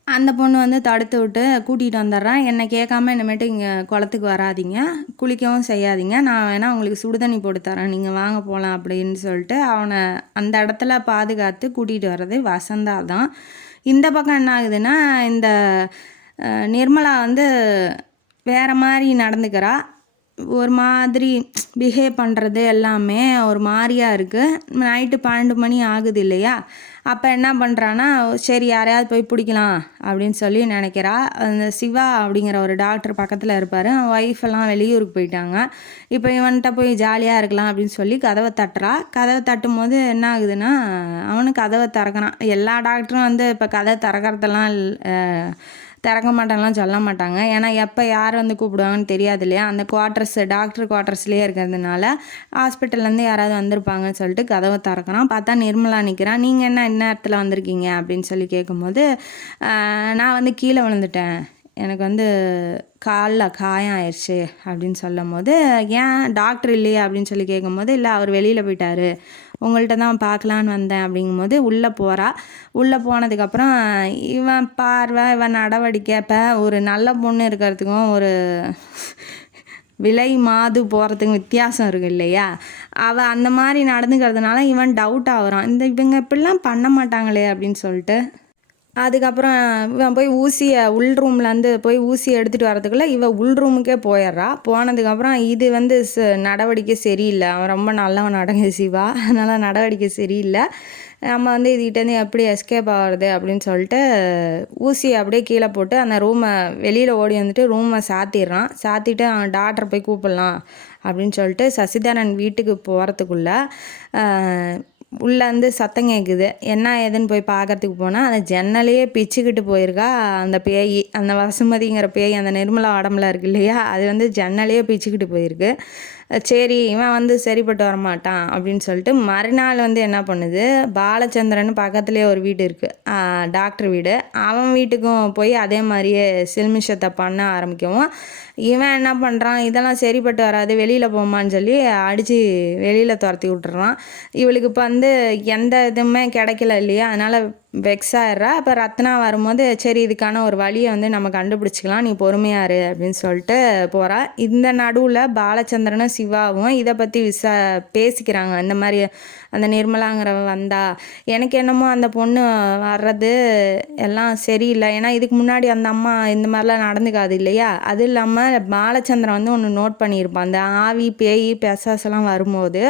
அந்த பொண்ணு தடுத்து விட்டு கூட்டிகிட்டு வந்துடுறான். என்னை கேட்காம இனிமேட்டு இங்கே குளத்துக்கு வராதிங்க, குளிக்கவும் செய்யாதீங்க, நான் வேணால் உங்களுக்கு சுடுதண்ணி போட்டு தரேன், நீங்கள் வாங்க போகலாம் அப்படின்னு சொல்லிட்டு அவனை அந்த இடத்துல பாதுகாத்து கூட்டிகிட்டு வர்றது வசந்தா தான். இந்த பக்கம் என்ன ஆகுதுன்னா, இந்த நிர்மலா வேறு மாதிரி நடந்துக்கிறா. ஒரு மாதிரி பிஹேவ் பண்ணுறது எல்லாமே ஒரு மாதிரியாக இருக்குது. நைட்டு 12 மணி ஆகுது இல்லையா, அப்போ என்ன பண்ணுறான்னா, சரி யாரையாவது போய் பிடிக்கலாம் அப்படின்னு சொல்லி நினைக்கிறா. அந்த சிவா அப்படிங்கிற ஒரு டாக்டர் பக்கத்தில் இருப்பார். அவன் ஒய்ஃபெல்லாம் வெளியூருக்கு போயிட்டாங்க. இப்போ இவன்கிட்ட போய் ஜாலியாக இருக்கலாம் அப்படின்னு சொல்லி கதவை தட்டுறா. கதவை தட்டும் போது என்ன ஆகுதுன்னா, அவனுக்கு கதவை திறக்கிறான். எல்லா டாக்டரும் இப்போ கதவை திறக்கிறதெல்லாம் திறக்க மாட்டாங்கலாம் சொல்ல மாட்டாங்க, ஏன்னா எப்போ யார் கூப்பிடுவாங்கன்னு தெரியாது இல்லையா. அந்த டாக்டர் குவார்ட்டர்ஸ்லேயே இருக்கிறதுனால ஹாஸ்பிட்டல்லேருந்து யாராவது வந்திருப்பாங்கன்னு சொல்லிட்டு கதவை திறக்கிறான். பார்த்தா நிர்மலா நிற்கிறான். நீங்கள் என்ன இந்நேரத்தில் வந்திருக்கீங்க அப்படின்னு சொல்லி கேட்கும்போது, நான் கீழே விழுந்துட்டேன், எனக்கு காலில் காயம் ஆயிடுச்சு அப்படின்னு சொல்லும் போது, ஏன் டாக்டர் இல்லையா அப்படின்னு சொல்லி கேட்கும்போது, இல்லை அவர் வெளியில் போயிட்டார், உங்கள்கிட்ட தான் பார்க்கலான்னு வந்தேன் அப்படிங்கும்போது உள்ளே போகிறா. உள்ளே போனதுக்கப்புறம் இவன் பார்வை, இவன் நடவடிக்கை, இப்போ ஒரு நல்ல பொண்ணு இருக்கிறதுக்கும் ஒரு விலை மாது போகிறதுக்கு வித்தியாசம் இருக்கு இல்லையா? அவள் அந்த மாதிரி நடந்துக்கிறதுனால இவன் டவுட் ஆகுறான், இவங்க இப்படிலாம் பண்ண மாட்டாங்களே அப்படின்னு சொல்லிட்டு. அதுக்கப்புறம் இவன் போய் ஊசியை உள் ரூம்லேருந்து போய் ஊசி எடுத்துகிட்டு வரதுக்குள்ளே இவன் உள் ரூமுக்கே போயிடுறா. போனதுக்கப்புறம் இது வந்து நடவடிக்கை சரியில்லை, அவன் ரொம்ப நல்லவன் நடங்க சிவா, அதனால் நடவடிக்கை சரியில்லை, நம்ம வந்து இதுகிட்டேருந்து எப்படி எஸ்கேப் ஆகிறது அப்படின்னு சொல்லிட்டு ஊசியை அப்படியே கீழே போட்டு அந்த ரூமை வெளியில் ஓடி வந்துட்டு ரூமை சாத்திடுறான். சாத்திட்டு அவன் டாக்டரை போய் கூப்பிடலாம் அப்படின்னு சொல்லிட்டு சசிதரன் வீட்டுக்கு போகிறதுக்குள்ளே உள்ளேருந்து சத்தம் கேட்குது. என்ன ஏதுன்னு போய் பார்க்கறதுக்கு போனால் அந்த ஜன்னலையே பிச்சுக்கிட்டு போயிருக்கா அந்த பேய். அந்த வசுமதிங்கிற பேய் அந்த நிர்மலா உடம்புல இருக்கு இல்லையா, அது வந்து ஜன்னலையே பிச்சுக்கிட்டு போயிருக்கு. சரி இவன் வந்து சரிப்பட்டு வரமாட்டான் அப்படின்னு சொல்லிட்டு மறுநாள் வந்து என்ன பண்ணுது, பாலச்சந்திரன் பக்கத்துலேயே ஒரு வீடு இருக்குது டாக்டர் வீடு, அவன் வீட்டுக்கும் போய் அதே மாதிரியே சில்மிஷத்தை பண்ண ஆரம்பிக்கவும் இவன் என்ன பண்ணுறான், இதெல்லாம் சரிப்பட்டு வராது வெளியில் போமான்னு சொல்லி அடித்து வெளியில் துரத்தி விட்டுறான். இவளுக்கு இப்போ வந்து எந்த இதுவுமே கிடைக்கல இல்லையா, அதனால் வெக்ஸ் ஆயிடுறா. அப்போ ரத்னா வரும்போது சரி இதுக்கான ஒரு வழியை வந்து நம்ம கண்டுபிடிச்சிக்கலாம், நீ பொறுமையாரு அப்படின்னு சொல்லிட்டு போகிறா. இந்த நடுவில் பாலச்சந்திரனும் சிவாவும் இதை பற்றி பேசிக்கிறாங்க. இந்த மாதிரி அந்த நிர்மலாங்கிறவ வந்தா, எனக்கு என்னமோ அந்த பொண்ணு வர்றது எல்லாம் சரியில்லை, ஏன்னா இதுக்கு முன்னாடி அந்த அம்மா இந்த மாதிரிலாம் நடந்துக்காது இல்லையா. அது இல்லாமல் பாலச்சந்திரன் வந்து ஒன்று நோட் பண்ணியிருப்பான், அந்த ஆவி பேய் பிசாசெல்லாம் வரும்போது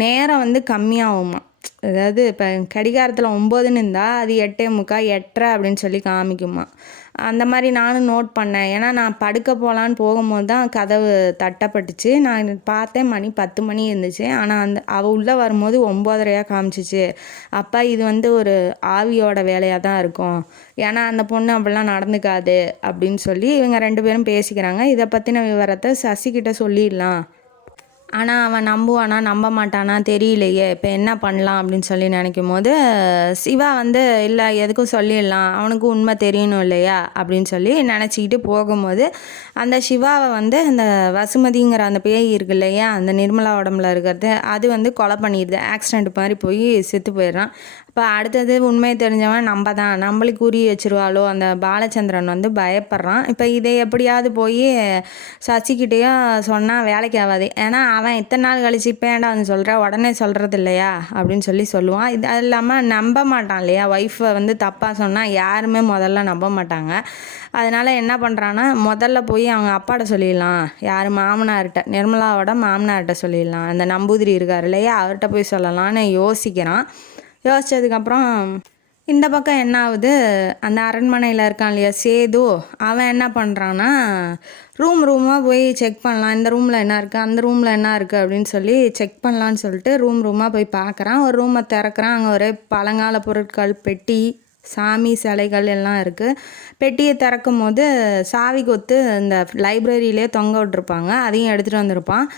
நேரம் வந்து கம்மியாகுமா, அதாவது இப்போ கடிகாரத்தில் 9ன்னு இருந்தால் அது 8:45 8:30 அப்படின்னு சொல்லி காமிக்குமா. அந்த மாதிரி நானும் நோட் பண்ணேன், ஏன்னா நான் படுக்க போகலான்னு போகும்போது தான் கதவு தட்டப்பட்டுச்சு. நான் பார்த்தேன் மணி 10 மணி இருந்துச்சு, ஆனால் அவள் உள்ளே வரும்போது 9:30 காமிச்சிச்சு. அப்போ இது வந்து ஒரு ஆவியோட வேலையாக தான் இருக்கும், ஏன்னா அந்த பொண்ணு அப்படிலாம் நடந்துக்காது அப்படின்னு சொல்லி இவங்க 2 பேரும் பேசிக்கிறாங்க. இதை பற்றின விவரத்தை சசிக்கிட்ட சொல்லிடலாம், ஆனால் அவன் நம்புவானா நம்ப மாட்டானா தெரியலையே, இப்போ என்ன பண்ணலாம் அப்படின்னு சொல்லி நினைக்கும் போது சிவா வந்து இல்லை எதுக்கும் சொல்லிடலாம், அவனுக்கு உண்மை தெரியணும் இல்லையா அப்படின்னு சொல்லி நினச்சிக்கிட்டு போகும்போது அந்த சிவாவை வந்து அந்த வசுமதிங்கிற அந்த பேய் இருக்கு இல்லையா, அந்த நிர்மலா உடம்புல இருக்கிறது அது வந்து கொலை பண்ணிடுது, ஆக்சிடெண்ட் மாதிரி போய் செத்து போயிடுறான். இப்போ அடுத்தது உண்மையை தெரிஞ்சவன் நம்மளுக்கு உரி வச்சிருவாளோ அந்த பாலச்சந்திரன் வந்து பயப்படுறான். இப்போ இதை எப்படியாவது போய் சசிக்கிட்டேயும் சொன்னால் வேலைக்கு ஆகாது, ஏன்னா அவன் இத்தனை நாள் கழிச்சு இப்போ ஏன்டா வந்து சொல்கிற உடனே சொல்கிறது இல்லையா அப்படின்னு சொல்லுவான். இது இல்லாமல் நம்ப மாட்டான் இல்லையா, ஒய்ஃபை வந்து தப்பாக சொன்னால் யாருமே முதல்ல நம்ப மாட்டாங்க. அதனால் என்ன பண்ணுறான்னா முதல்ல போய் அவங்க அப்பாட்ட சொல்லிடலாம், யார் மாமனார்கிட்ட, நிர்மலாவோட மாமனார்கிட்ட சொல்லிடலாம், அந்த நம்பூதிரி இருக்கார் இல்லையா அவர்கிட்ட போய் சொல்லலான்னு யோசிக்கிறான். யோசித்ததுக்கப்புறம் இந்த பக்கம் என்ன ஆகுது, அந்த அரண்மனையில் இருக்கான் இல்லையா சேது, அவன் என்ன பண்ணுறான்னா ரூமாக போய் செக் பண்ணலாம், இந்த ரூமில் என்ன இருக்குது அந்த ரூமில் என்ன இருக்குது அப்படின்னு சொல்லி செக் பண்ணலான்னு சொல்லிட்டு ரூமாக போய் பார்க்குறான். ஒரு ரூமை திறக்கிறான், அங்கே ஒரே பழங்கால பொருட்கள், பெட்டி, சாமி சிலைகள் எல்லாம் இருக்குது. பெட்டியை திறக்கும் போது சாவி கொத்து இந்த லைப்ரரியிலே தொங்க விட்டுருப்பாங்க, அதையும் எடுத்துகிட்டு வந்திருப்பான்.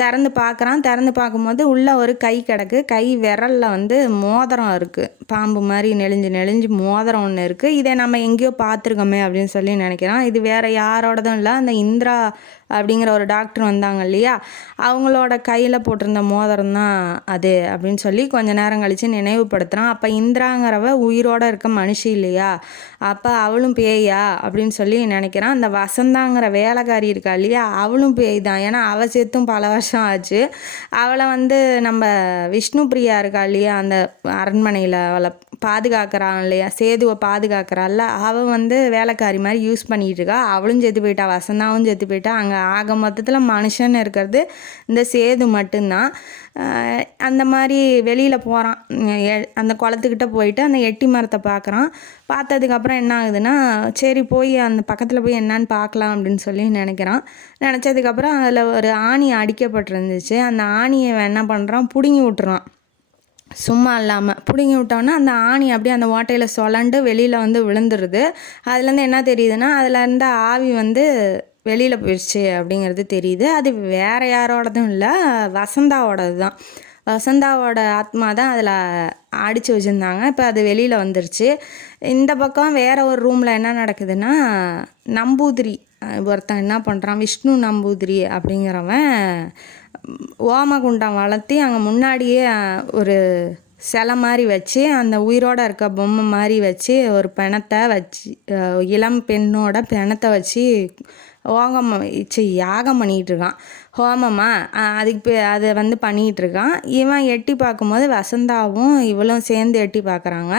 திறந்து பார்க்குறான். திறந்து பார்க்கும்போது உள்ளே ஒரு கை கிடக்கு, கை விரலில் வந்து மோதிரம் இருக்குது, பாம்பு மாதிரி நெளிஞ்சு மோதிரம் ஒன்று இருக்குது. இதை நம்ம எங்கேயோ பார்த்துருக்கோமே அப்படின்னு சொல்லி நினைக்கிறான். இது வேறு யாரோடதும் இல்லை, அந்த இந்திரா அப்படிங்கிற ஒரு டாக்டர் வந்தாங்க இல்லையா, அவங்களோட கையில் போட்டிருந்த மோதிரம் தான் அது அப்படின்னு சொல்லி கொஞ்ச நேரம் கழித்து நினைவுபடுத்துகிறான். அப்போ இந்திராங்கிறவ உயிரோடு இருக்க மனுஷி இல்லையா, அப்போ அவளும் பேயா அப்படின்னு சொல்லி நினைக்கிறான். அந்த வசந்தாங்கிற வேலைக்காரி இருக்கா இல்லையா, அவளும் பேய் தான், ஏன்னா அவள் சேர்த்தும் பல வருஷம் ஆச்சு. அவளை வந்து நம்ம விஷ்ணு பிரியா இருக்கா இல்லையா, அந்த அரண்மனையில் அவளை பாதுகாக்கிறான் இல்லையா, சேதுவை பாதுகாக்கிறாள்ல, அவள் வந்து வேலைக்காரி மாதிரி யூஸ் பண்ணிகிட்டு இருக்கா. அவளும் செத்து போயிட்டா, வசந்தாவும் செத்து போயிட்டா. அங்கே ஆக மொத்தத்தில் மனுஷன் இருக்கிறது இந்த சேது மட்டும்தான். அந்த மாதிரி வெளியில் போகிறான், அந்த குளத்துக்கிட்ட போயிட்டு அந்த எட்டி மரத்தை பார்க்குறான். பார்த்ததுக்கப்புறம் என்ன ஆகுதுன்னா சரி போய் அந்த பக்கத்தில் போய் என்னான்னு பார்க்கலாம் அப்படின்னு சொல்லி நினச்சதுக்கப்புறம் அதில் ஒரு ஆணி அடிக்கப்பட்டிருந்துச்சு. அந்த ஆணியை என்ன பண்ணுறான், பிடுங்கி விட்டுறான். சும்மா இல்லாமல் பிடுங்கி விட்டோன்னா அந்த ஆணி அப்படியே அந்த ஓட்டையில் சொலண்டு வெளியில் வந்து விழுந்துருது. அதுலேருந்து என்ன தெரியுதுன்னா அதில் இருந்த ஆவி வந்து வெளியில் போயிடுச்சு அப்படிங்கிறது தெரியுது. அது வேறு யாரோடதும் இல்லை, வசந்தாவோடது தான். வசந்தாவோட ஆத்மா தான் அதில் அடித்து வச்சுருந்தாங்க. இப்போ அது வெளியில் வந்துருச்சு. இந்த பக்கம் வேறு ஒரு ரூமில் என்ன நடக்குதுன்னா, நம்பூதிரி ஒருத்தன் என்ன பண்ணுறான், விஷ்ணு நம்பூதிரி அப்படிங்கிறவன் ஓமகுண்டம் வளர்த்தி அங்கே முன்னாடியே ஒரு சிலை மாதிரி வச்சு அந்த உயிரோடு இருக்க பொம்மை மாதிரி வச்சு ஒரு பிணத்தை வச்சு, இளம் பெண்ணோட பிணத்தை வச்சு யாகம் பண்ணிகிட்டு இருக்கான். ஹோமமா அதுக்கு அதை வந்து பண்ணிகிட்டு இருக்கான். இவன் எட்டி பார்க்கும்போது வசந்தாவும் இவளும் சேர்ந்து எட்டி பார்க்குறாங்க.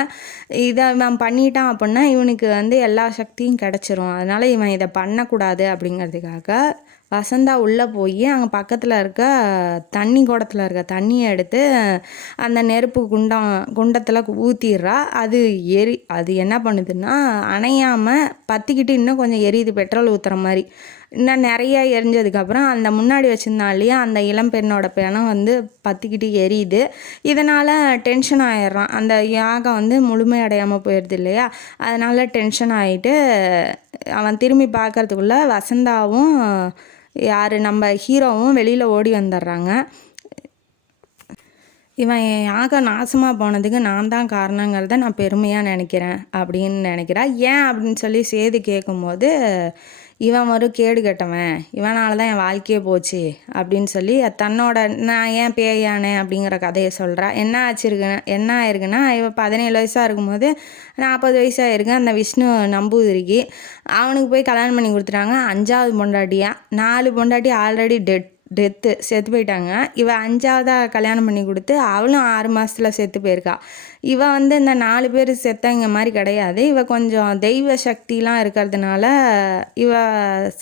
இதை இவன் பண்ணிட்டான் அப்படின்னா இவனுக்கு வந்து எல்லா சக்தியும் கிடச்சிரும். அதனால் இவன் இதை பண்ணக்கூடாது அப்படிங்கிறதுக்காக வசந்தா உள்ளே போய் அங்கே பக்கத்தில் இருக்க தண்ணி குடத்தில் இருக்க தண்ணியை எடுத்து அந்த நெருப்பு குண்டத்தில் ஊற்றிடுறா. அது என்ன பண்ணுதுன்னா அணையாமல் பற்றிக்கிட்டு இன்னும் கொஞ்சம் எரியுது, பெட்ரோல் ஊற்றுற மாதிரி. இன்னும் நிறைய எரிஞ்சதுக்கப்புறம் அந்த முன்னாடி வச்சுருந்தான் இல்லையா அந்த இளம்பெண்ணோட பிணம் வந்து பற்றிக்கிட்டு எரியுது. இதனால் டென்ஷன் ஆகிடுறான். அந்த யாகம் வந்து முழுமையடையாமல் போயிடுது இல்லையா, அதனால் டென்ஷன் ஆகிட்டு அவன் திரும்பி பார்க்கறதுக்குள்ளே வசந்தாவும் நம்ம ஹீரோவும் வெளியில் ஓடி வந்துடுறாங்க. இவன் யாகம் நாசமாக போனதுக்கு நான் தான் காரணங்கிறத நான் பெருமையாக நினைக்கிறேன் அப்படின்னு நினைக்கிறா. ஏன் அப்படின்னு சொல்லி சேது கேட்கும்போது இவன் ஒரு கேடு கெட்டவன், இவனால தான் என் வாழ்க்கையே போச்சு அப்படின்னு சொல்லி தன்னோட நான் ஏன் பேயானே அப்படிங்கிற கதையை சொல்கிறா. என்ன ஆயிருக்குன்னா இவன் 17 வயசாக இருக்கும்போது 40 வயசாக இருக்கு அந்த விஷ்ணு நம்பூதிரிக்கு. அவனுக்கு போய் கல்யாணம் பண்ணி கொடுத்துட்டாங்க. 5வது பொண்டாட்டியா. 4 பொண்டாட்டி ஆல்ரெடி டெத்து செத்து போயிட்டாங்க. இவன் 5வதாக கல்யாணம் பண்ணி கொடுத்து அவளும் 6 மாதத்தில் செத்து போயிருக்கா. இவன் வந்து இந்த 4 பேர் செத்தவங்க மாதிரி கிடையாது. இவ கொஞ்சம் தெய்வ சக்திலாம் இருக்கிறதுனால இவ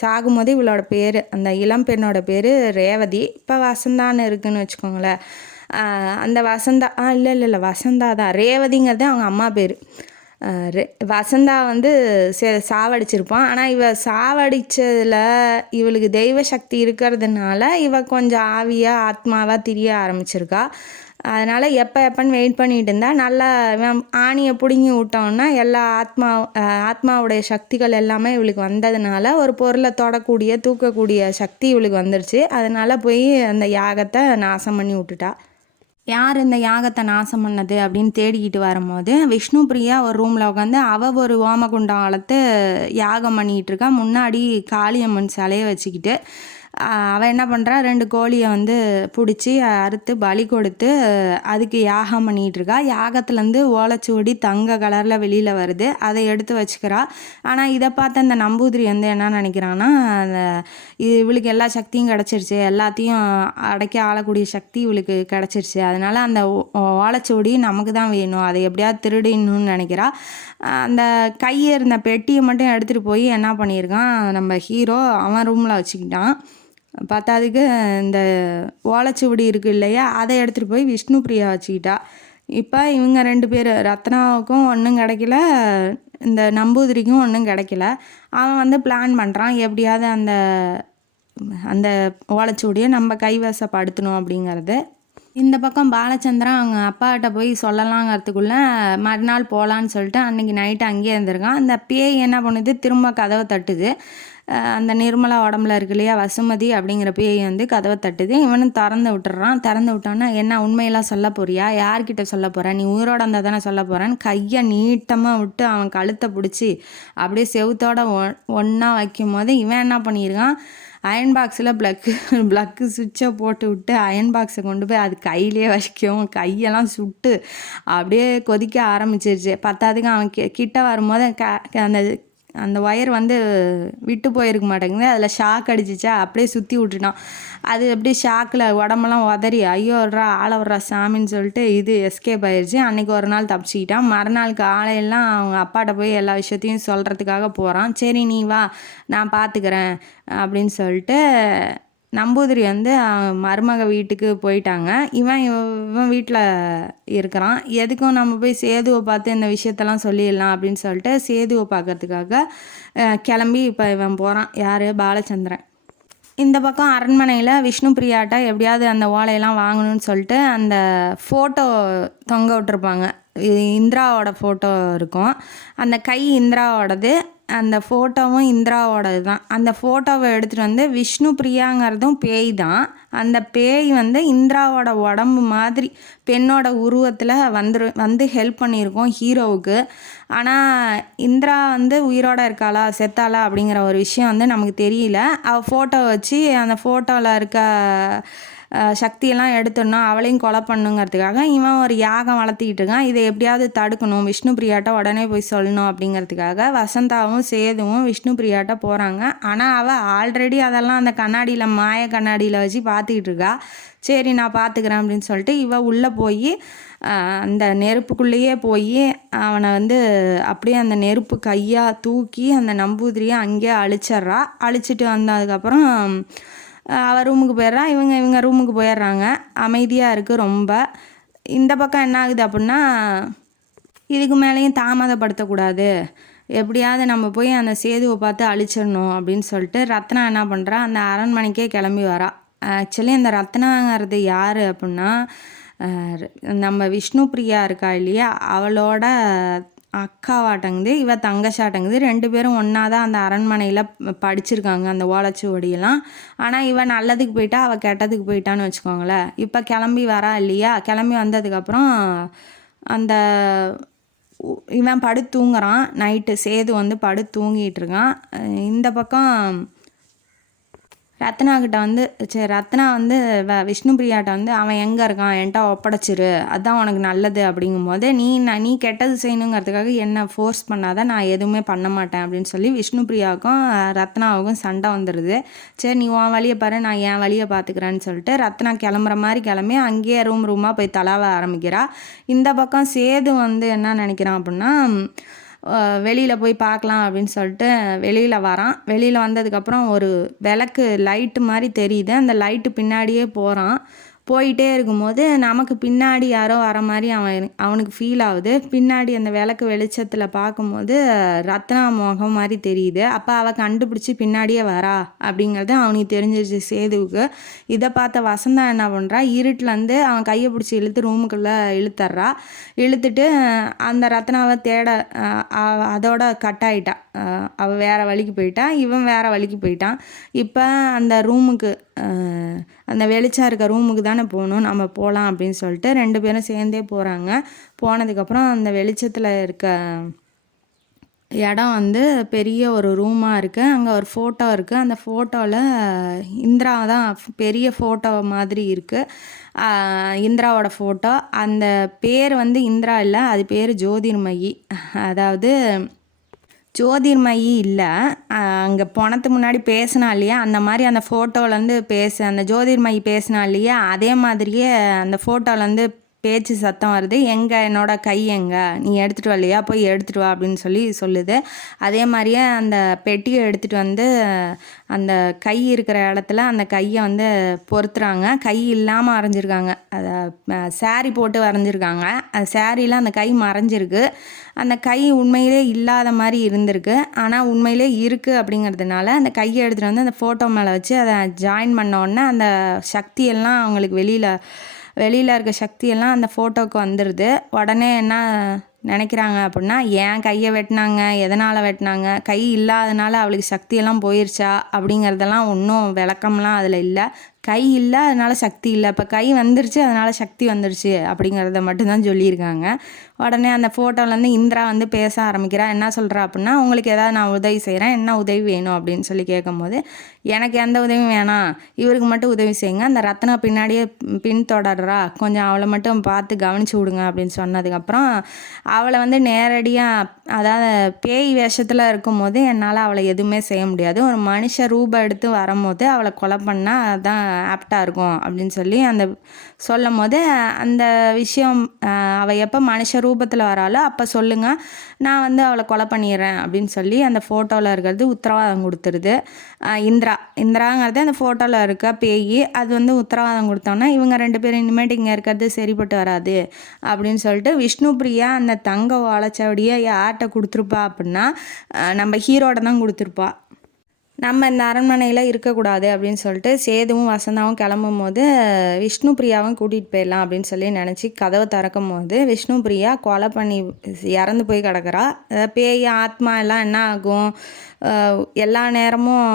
சாகும்போது இவளோட பேர், அந்த இளம்பெண்ணோட பேர் ரேவதி. இப்போ வசந்தான்னு இருக்குன்னு வச்சுக்கோங்களேன். அந்த வசந்தா இல்லை வசந்தா தான். ரேவதிங்கிறது அவங்க அம்மா பேர். வசந்தா வந்து சாவடிச்சிருப்பான். ஆனால் இவ சாவடிச்சதில் இவளுக்கு தெய்வ சக்தி இருக்கிறதுனால இவ கொஞ்சம் ஆவியாக ஆத்மாவாக திரிய ஆரம்பிச்சிருக்கா. அதனால் எப்போன்னு வெயிட் பண்ணிகிட்டு இருந்தால் நல்லா ஆணியை பிடுங்கி விட்டோன்னா எல்லா ஆத்மாவுடைய சக்திகள் எல்லாமே இவளுக்கு வந்ததுனால ஒரு பொருளை தொடக்கூடிய தூக்கக்கூடிய சக்தி இவளுக்கு வந்துடுச்சு. அதனால் போய் அந்த யாகத்தை நாசம் பண்ணி விட்டுட்டா. யார் இந்த யாகத்தை நாசம் பண்ணது அப்படின்னு தேடிக்கிட்டு வரும்போது விஷ்ணு பிரியா ஒரு ரூமில் உட்காந்து ஒரு ஓமகுண்டம் வளர்த்து யாகம் பண்ணிகிட்டு இருக்கா. முன்னாடி காளியம்மன் சிலையை வச்சுக்கிட்டு அவள் என்ன பண்ணுறா, 2 கோழியை வந்து பிடிச்சி அறுத்து பலி கொடுத்து அதுக்கு யாகம் பண்ணிகிட்டு இருக்கா. யாகத்துலேருந்து ஓலைச்சுவடி தங்க கலரில் வெளியில் வருது. அதை எடுத்து வச்சுக்கிறா. ஆனால் இதை பார்த்த அந்த நம்பூதிரி வந்து என்ன நினைக்கிறான்னா, இவளுக்கு எல்லா சக்தியும் கிடச்சிருச்சு, எல்லாத்தையும் அடக்கி ஆளக்கூடிய சக்தி இவளுக்கு கிடச்சிருச்சு, அதனால் அந்த ஓலைச்சுவடி நமக்கு தான் வேணும், அதை எப்படியாவது திருடிடணும்னு நினைக்கிறா. அந்த கையை இருந்த பெட்டியை மட்டும் எடுத்துகிட்டு போய் என்ன பண்ணியிருக்கான் நம்ம ஹீரோ, அவன் ரூமில் வச்சுக்கிட்டான். பத்தாதுக்கு இந்த ஓலைச்சுவடி இருக்குது இல்லையா, அதை எடுத்துகிட்டு போய் விஷ்ணு பிரியா வச்சுக்கிட்டா. இப்போ இவங்க 2 பேர், ரத்னாவுக்கும் ஒன்றும் கிடைக்கல, இந்த நம்பூதிரிக்கும் ஒன்றும் கிடைக்கல. அவன் வந்து பிளான் பண்ணுறான் எப்படியாவது அந்த அந்த ஓலைச்சுவடியை நம்ம கைவசப்படுத்தணும் அப்படிங்கிறது. இந்த பக்கம் பாலச்சந்திரன் அவங்க அப்பாட்ட போய் சொல்லலாங்கிறதுக்குள்ளே மறுநாள் போகலான்னு சொல்லிட்டு அன்றைக்கி நைட்டு அங்கேயே இருந்திருக்கான். அந்த பேய் என்ன பண்ணுது, திரும்ப கதவை தட்டுது. அந்த நிர்மலா உடம்புல இருக்கு இல்லையா வசுமதி அப்படிங்கிற பேய் வந்து கதவை தட்டுது. இவனும் திறந்து விட்டுறான். திறந்து விட்டான்னா என்ன உண்மையெல்லாம் சொல்ல போறியா, யார்கிட்ட சொல்ல போகிற, நீ உயிரோட இருந்தால் தானே சொல்ல போகிறேன்னு கையை நீட்டமாக விட்டு அவன் கழுத்தை பிடிச்சி அப்படியே செவுத்தோட ஒன்றா வைக்கும் போது இவன் என்ன பண்ணியிருக்கான், அயன் பாக்ஸில் ப்ளக்கு சுவிட்சை போட்டு விட்டு அயன் பாக்ஸை கொண்டு போய் அது கையிலே வச்சுக்கவும் கையெல்லாம் சுட்டு அப்படியே கொதிக்க ஆரம்பிச்சிருச்சு. பத்தாவதுக்கு அவன் கிட்ட வரும்போது அந்த ஒயர் வந்து விட்டு போயிருக்க மாட்டேங்குது, அதில் ஷாக் அடிச்சிச்சா அப்படியே சுற்றி விட்டுட்டான். அது அப்படியே ஷாக்கில் உடம்பெல்லாம் உதறி ஐயோ விட்றா ஆளை விட்றா சாமின்னு சொல்லிட்டு இது எஸ்கேப் ஆயிடுச்சு. அன்றைக்கி ஒரு நாள் தப்பிச்சிக்கிட்டான். மறுநாள் காலையெல்லாம் அவங்க அப்பாட்ட போய் எல்லா விஷயத்தையும் சொல்கிறதுக்காக போகிறான். சரி நீ வா நான் பார்த்துக்கிறேன் அப்படின்னு சொல்லிட்டு நம்பூதிரி வந்து மருமக வீட்டுக்கு போயிட்டாங்க. இவன் வீட்டில் இருக்கிறான். எதுக்கும் நம்ம போய் சேதுவை பார்த்து இந்த விஷயத்தெல்லாம் சொல்லிடலாம் அப்படின்னு சொல்லிட்டு சேதுவை பார்க்கறதுக்காக கிளம்பி இப்போ இவன் போகிறான். யார், பாலச்சந்திரன். இந்த பக்கம் அரண்மனையில் விஷ்ணு பிரியாட்ட எப்படியாவது அந்த ஓலையெல்லாம் வாங்கணும்னு சொல்லிட்டு அந்த ஃபோட்டோ தொங்க விட்டுருப்பாங்க. இந்திராவோட ஃபோட்டோ இருக்கும். அந்த கை இந்திராவோடது, அந்த ஃபோட்டோவும் இந்திராவோடது தான். அந்த ஃபோட்டோவை எடுத்துகிட்டு வந்து விஷ்ணு பிரியாங்கிறதும் பேய் தான். அந்த பேய் வந்து இந்திராவோட உடம்பு மாதிரி பெண்ணோட உருவத்தில் வந்து ஹெல்ப் பண்ணியிருக்கோம் ஹீரோவுக்கு. ஆனால் இந்திரா வந்து உயிரோட இருக்காளா செத்தாளா அப்படிங்கிற ஒரு விஷயம் வந்து நமக்கு தெரியல. அவள் ஃபோட்டோ வச்சு அந்த ஃபோட்டோவில் இருக்க சக்தியெல்லாம் எடுத்துடணும், அவளையும் கொலை பண்ணுங்கிறதுக்காக இவன் ஒரு யாகம் வளர்த்திக்கிட்டு இருக்கான். இதை எப்படியாவது தடுக்கணும், விஷ்ணு பிரியாட்ட உடனே போய் சொல்லணும் அப்படிங்கிறதுக்காக வசந்தாவும் சேதுவும் விஷ்ணு பிரியாட்ட போகிறாங்க. ஆனால் அவள் ஆல்ரெடி அதெல்லாம் அந்த கண்ணாடியில் மாய கண்ணாடியில் வச்சு பார்த்துக்கிட்டு இருக்கா. சரி நான் பார்த்துக்கிறேன் அப்படின்னு சொல்லிட்டு இவள் உள்ளே போய் அந்த நெருப்புக்குள்ளேயே போய் அவனை வந்து அப்படியே அந்த நெருப்பு கையாக தூக்கி அந்த நம்பூதிரியை அங்கேயே அழிச்சிட்றா. அழிச்சிட்டு வந்ததுக்கப்புறம் அவள் ரூமுக்கு போயிடுறா. இவங்க ரூமுக்கு போயிடுறாங்க. அமைதியாக இருக்குது ரொம்ப. இந்த பக்கம் என்ன ஆகுது அப்படின்னா, இதுக்கு மேலேயும் தாமதப்படுத்தக்கூடாது, எப்படியாவது நம்ம போய் அந்த சேதுவை பார்த்து அழிச்சிடணும் அப்படின்னு சொல்லிட்டு ரத்னா என்ன பண்ணுறா, அந்த அரண்மனைக்கே கிளம்பி வரா. ஆக்சுவலி அந்த ரத்னாங்கிறது யார் அப்படின்னா, நம்ம விஷ்ணு பிரியா இருக்கா இல்லையா, அவளோட அக்காவாட்டங்குது, இவ தங்கச்சாட்டங்குது. 2 பேரும் ஒன்றா தான் அந்த அரண்மனையில் படிச்சிருக்காங்க அந்த ஓலைச்சுவடியெல்லாம். ஆனால் இவன் நல்லதுக்கு போயிட்டா, அவள் கெட்டதுக்கு போயிட்டான்னு வச்சுக்கோங்களேன். இப்போ கிளம்பி வரா இல்லையா, கிளம்பி வந்ததுக்கப்புறம் அந்த இவன் படுத்து தூங்குறான். நைட்டு சேது வந்து படுத்து தூங்கிட்டு இருக்கான். இந்த பக்கம் ரத்னாக்கிட்ட வந்து ரத்னா வந்து விஷ்ணு பிரியாட்ட வந்து அவன் எங்கே இருக்கான் என்கிட்ட ஒப்படைச்சிரு, அதுதான் உனக்கு நல்லது அப்படிங்கும்போது, நீ கெட்டது செய்யணுங்கிறதுக்காக என்ன ஃபோர்ஸ் பண்ணாத, நான் எதுவுமே பண்ண மாட்டேன் அப்படின்னு சொல்லி விஷ்ணு பிரியாவுக்கும் ரத்னாவுக்கும் சண்டை வந்துடுது. சரி நீ உன் வழியை பாரு, நான் என் வழியை பார்த்துக்கிறேன்னு சொல்லிட்டு ரத்னா கிளம்புற மாதிரி கிளம்பி அங்கேயே ரூமாக போய் தலாவ ஆரம்பிக்கிறா. இந்த பக்கம் சேது வந்து என்ன நினைக்கிறான் அப்படின்னா, வெளியில் போய் பார்க்கலாம் அப்படின்னு சொல்லிட்டு வெளியில் வரான். வெளியில் வந்ததுக்கப்புறம் ஒரு விளக்கு லைட்டு மாதிரி தெரியுது. அந்த லைட்டு பின்னாடியே போகிறான். போயிட்டே இருக்கும்போது நமக்கு பின்னாடி யாரோ வர மாதிரி அவனுக்கு ஃபீல் ஆகுது. பின்னாடி அந்த விளக்கு வெளிச்சத்தில் பார்க்கும்போது ரத்னா முகம் மாதிரி தெரியுது. அப்போ அவள் கண்டுபிடிச்சி பின்னாடியே வரா அப்படிங்கிறது அவனுக்கு தெரிஞ்சிருச்சு சேதுவுக்கு. இதை பார்த்த வசந்தா என்ன பண்ணுறா, இருட்டிலேருந்து அவன் கையை பிடிச்சி இழுத்து ரூமுக்குள்ளே இழுத்துட்றா. இழுத்துட்டு அந்த ரத்னாவை தேட அதோட கட் ஆகிட்டான். அவள் வேறு வழிக்கு போயிட்டான், இவன் வேறு வழிக்கு போயிட்டான். இப்போ அந்த ரூமுக்கு, அந்த வெளிச்சம் இருக்க ரூமுக்கு தானே போகணும், நம்ம போகலாம் அப்படின்னு சொல்லிட்டு 2 பேரும் சேர்ந்தே போகிறாங்க. போனதுக்கப்புறம் அந்த வெளிச்சத்தில் இருக்க இடம் வந்து பெரிய ஒரு ரூமாக இருக்குது. அங்கே ஒரு ஃபோட்டோ இருக்குது. அந்த ஃபோட்டோவில் இந்திரா தான் பெரிய ஃபோட்டோ மாதிரி இருக்குது. இந்திராவோட ஃபோட்டோ. அந்த பேர் வந்து இந்திரா இல்லை, அது பேர் ஜோதிர்மயி. அதாவது ஜோதிர்மயி இல்லை, அங்கே போனதுக்கு முன்னாடி பேசினா இல்லையா, அந்த மாதிரி அந்த ஃபோட்டோலேருந்து அந்த ஜோதிர்மயி பேசினா இல்லையா, அதே மாதிரியே அந்த ஃபோட்டோலேருந்து பேச்சு சத்தம் வருது. என்னோட கை எங்கே, நீ எடுத்துகிட்டு வரலையா, போய் எடுத்துகிட்டு வா அப்படின்னு சொல்லுது. அதே மாதிரியே அந்த பெட்டியை எடுத்துகிட்டு வந்து அந்த கை இருக்கிற இடத்துல அந்த கையை வந்து பொறுத்துறாங்க. கை இல்லாமல் வரைஞ்சிருக்காங்க. அதை சாரி போட்டு வரைஞ்சிருக்காங்க. அந்த சாரியில் அந்த கை மறைஞ்சிருக்கு. அந்த கை உண்மையிலே இல்லாத மாதிரி இருந்திருக்கு, ஆனால் உண்மையிலே இருக்குது அப்படிங்கிறதுனால அந்த கையை எடுத்துகிட்டு வந்து அந்த ஃபோட்டோ மேலே வச்சு அதை ஜாயின் பண்ண உடனே அந்த சக்தியெல்லாம் அவங்களுக்கு வெளியில் இருக்க சக்தியெல்லாம் அந்த ஃபோட்டோவுக்கு வந்துடுது. உடனே என்ன நினைக்கிறாங்க அப்படின்னா, ஏன் கையை வெட்டினாங்க, எதனால் வெட்டினாங்க, கை இல்லாதனால அவளுக்கு சக்தியெல்லாம் போயிடுச்சா அப்படிங்கிறதெல்லாம் ஒன்றும் விளக்கம்லாம் அதில் இல்லை. கை இல்லை அதனால் சக்தி இல்லை, இப்போ கை வந்துருச்சு அதனால் சக்தி வந்துருச்சு அப்படிங்கிறத மட்டும்தான் சொல்லியிருக்காங்க. உடனே அந்த ஃபோட்டோலேருந்து இந்திரா வந்து பேச ஆரம்பிக்கிறா. என்ன சொல்கிறா அப்படின்னா, உங்களுக்கு ஏதாவது நான் உதவி செய்கிறேன், என்ன உதவி வேணும் அப்படின்னு சொல்லி கேட்கும்போது, எனக்கு எந்த உதவியும் வேணாம், இவருக்கு மட்டும் உதவி செய்யுங்க, அந்த ரத்னா பின்னாடியே பின்தொடர்றா, கொஞ்சம் அவளை மட்டும் பார்த்து கவனிச்சு விடுங்க அப்படின்னு சொன்னதுக்கப்புறம் அவளை வந்து நேரடியாக, அதாவது பேய் வேஷத்தில் இருக்கும்போது என்னால் அவளை எதுவுமே செய்ய முடியாது, ஒரு மனுஷ ரூபம் எடுத்து வரும்போது அவளை கொலை பண்ணால் அதுதான் ஆப்டாக இருக்கும் அப்படின்னு சொல்லி அந்த சொல்லும் போது, அந்த விஷயம் அவள் எப்போ மனுஷ ரூபத்தில் வராளோ அப்போ சொல்லுங்கள், நான் வந்து அவளை கொலை பண்ணிடுறேன் அப்படின்னு சொல்லி அந்த ஃபோட்டோவில் இருக்கிறது உத்தரவாதம் கொடுத்துருது. இந்திராங்கிறது அந்த ஃபோட்டோவில் இருக்க பேய், அது வந்து உத்தரவாதம் கொடுத்தோன்னா இவங்க 2 பேரும் இனிமேட்டு இங்கே இருக்கிறது சரிப்பட்டு வராது அப்படின்னு சொல்லிட்டு விஷ்ணு பிரியா அந்த தங்க ஓலைச்சுவடியை யார்கிட்ட கொடுத்துருப்பா அப்படின்னா, நம்ம ஹீரோட தான் கொடுத்துருப்பா. நம்ம இந்த அரண்மனையில் இருக்கக்கூடாது அப்படின்னு சொல்லிட்டு சேதுவும் வசந்தாவும் கிளம்பும் போது விஷ்ணு பிரியாவும் கூட்டிகிட்டு போயிடலாம் அப்படின்னு சொல்லி நினச்சி கதவை திறக்கும் போது விஷ்ணு பிரியா கொலை பண்ணி இறந்து போய் கிடக்கிறா. பேய் ஆத்மா எல்லாம் என்ன ஆகும், எல்லா நேரமும்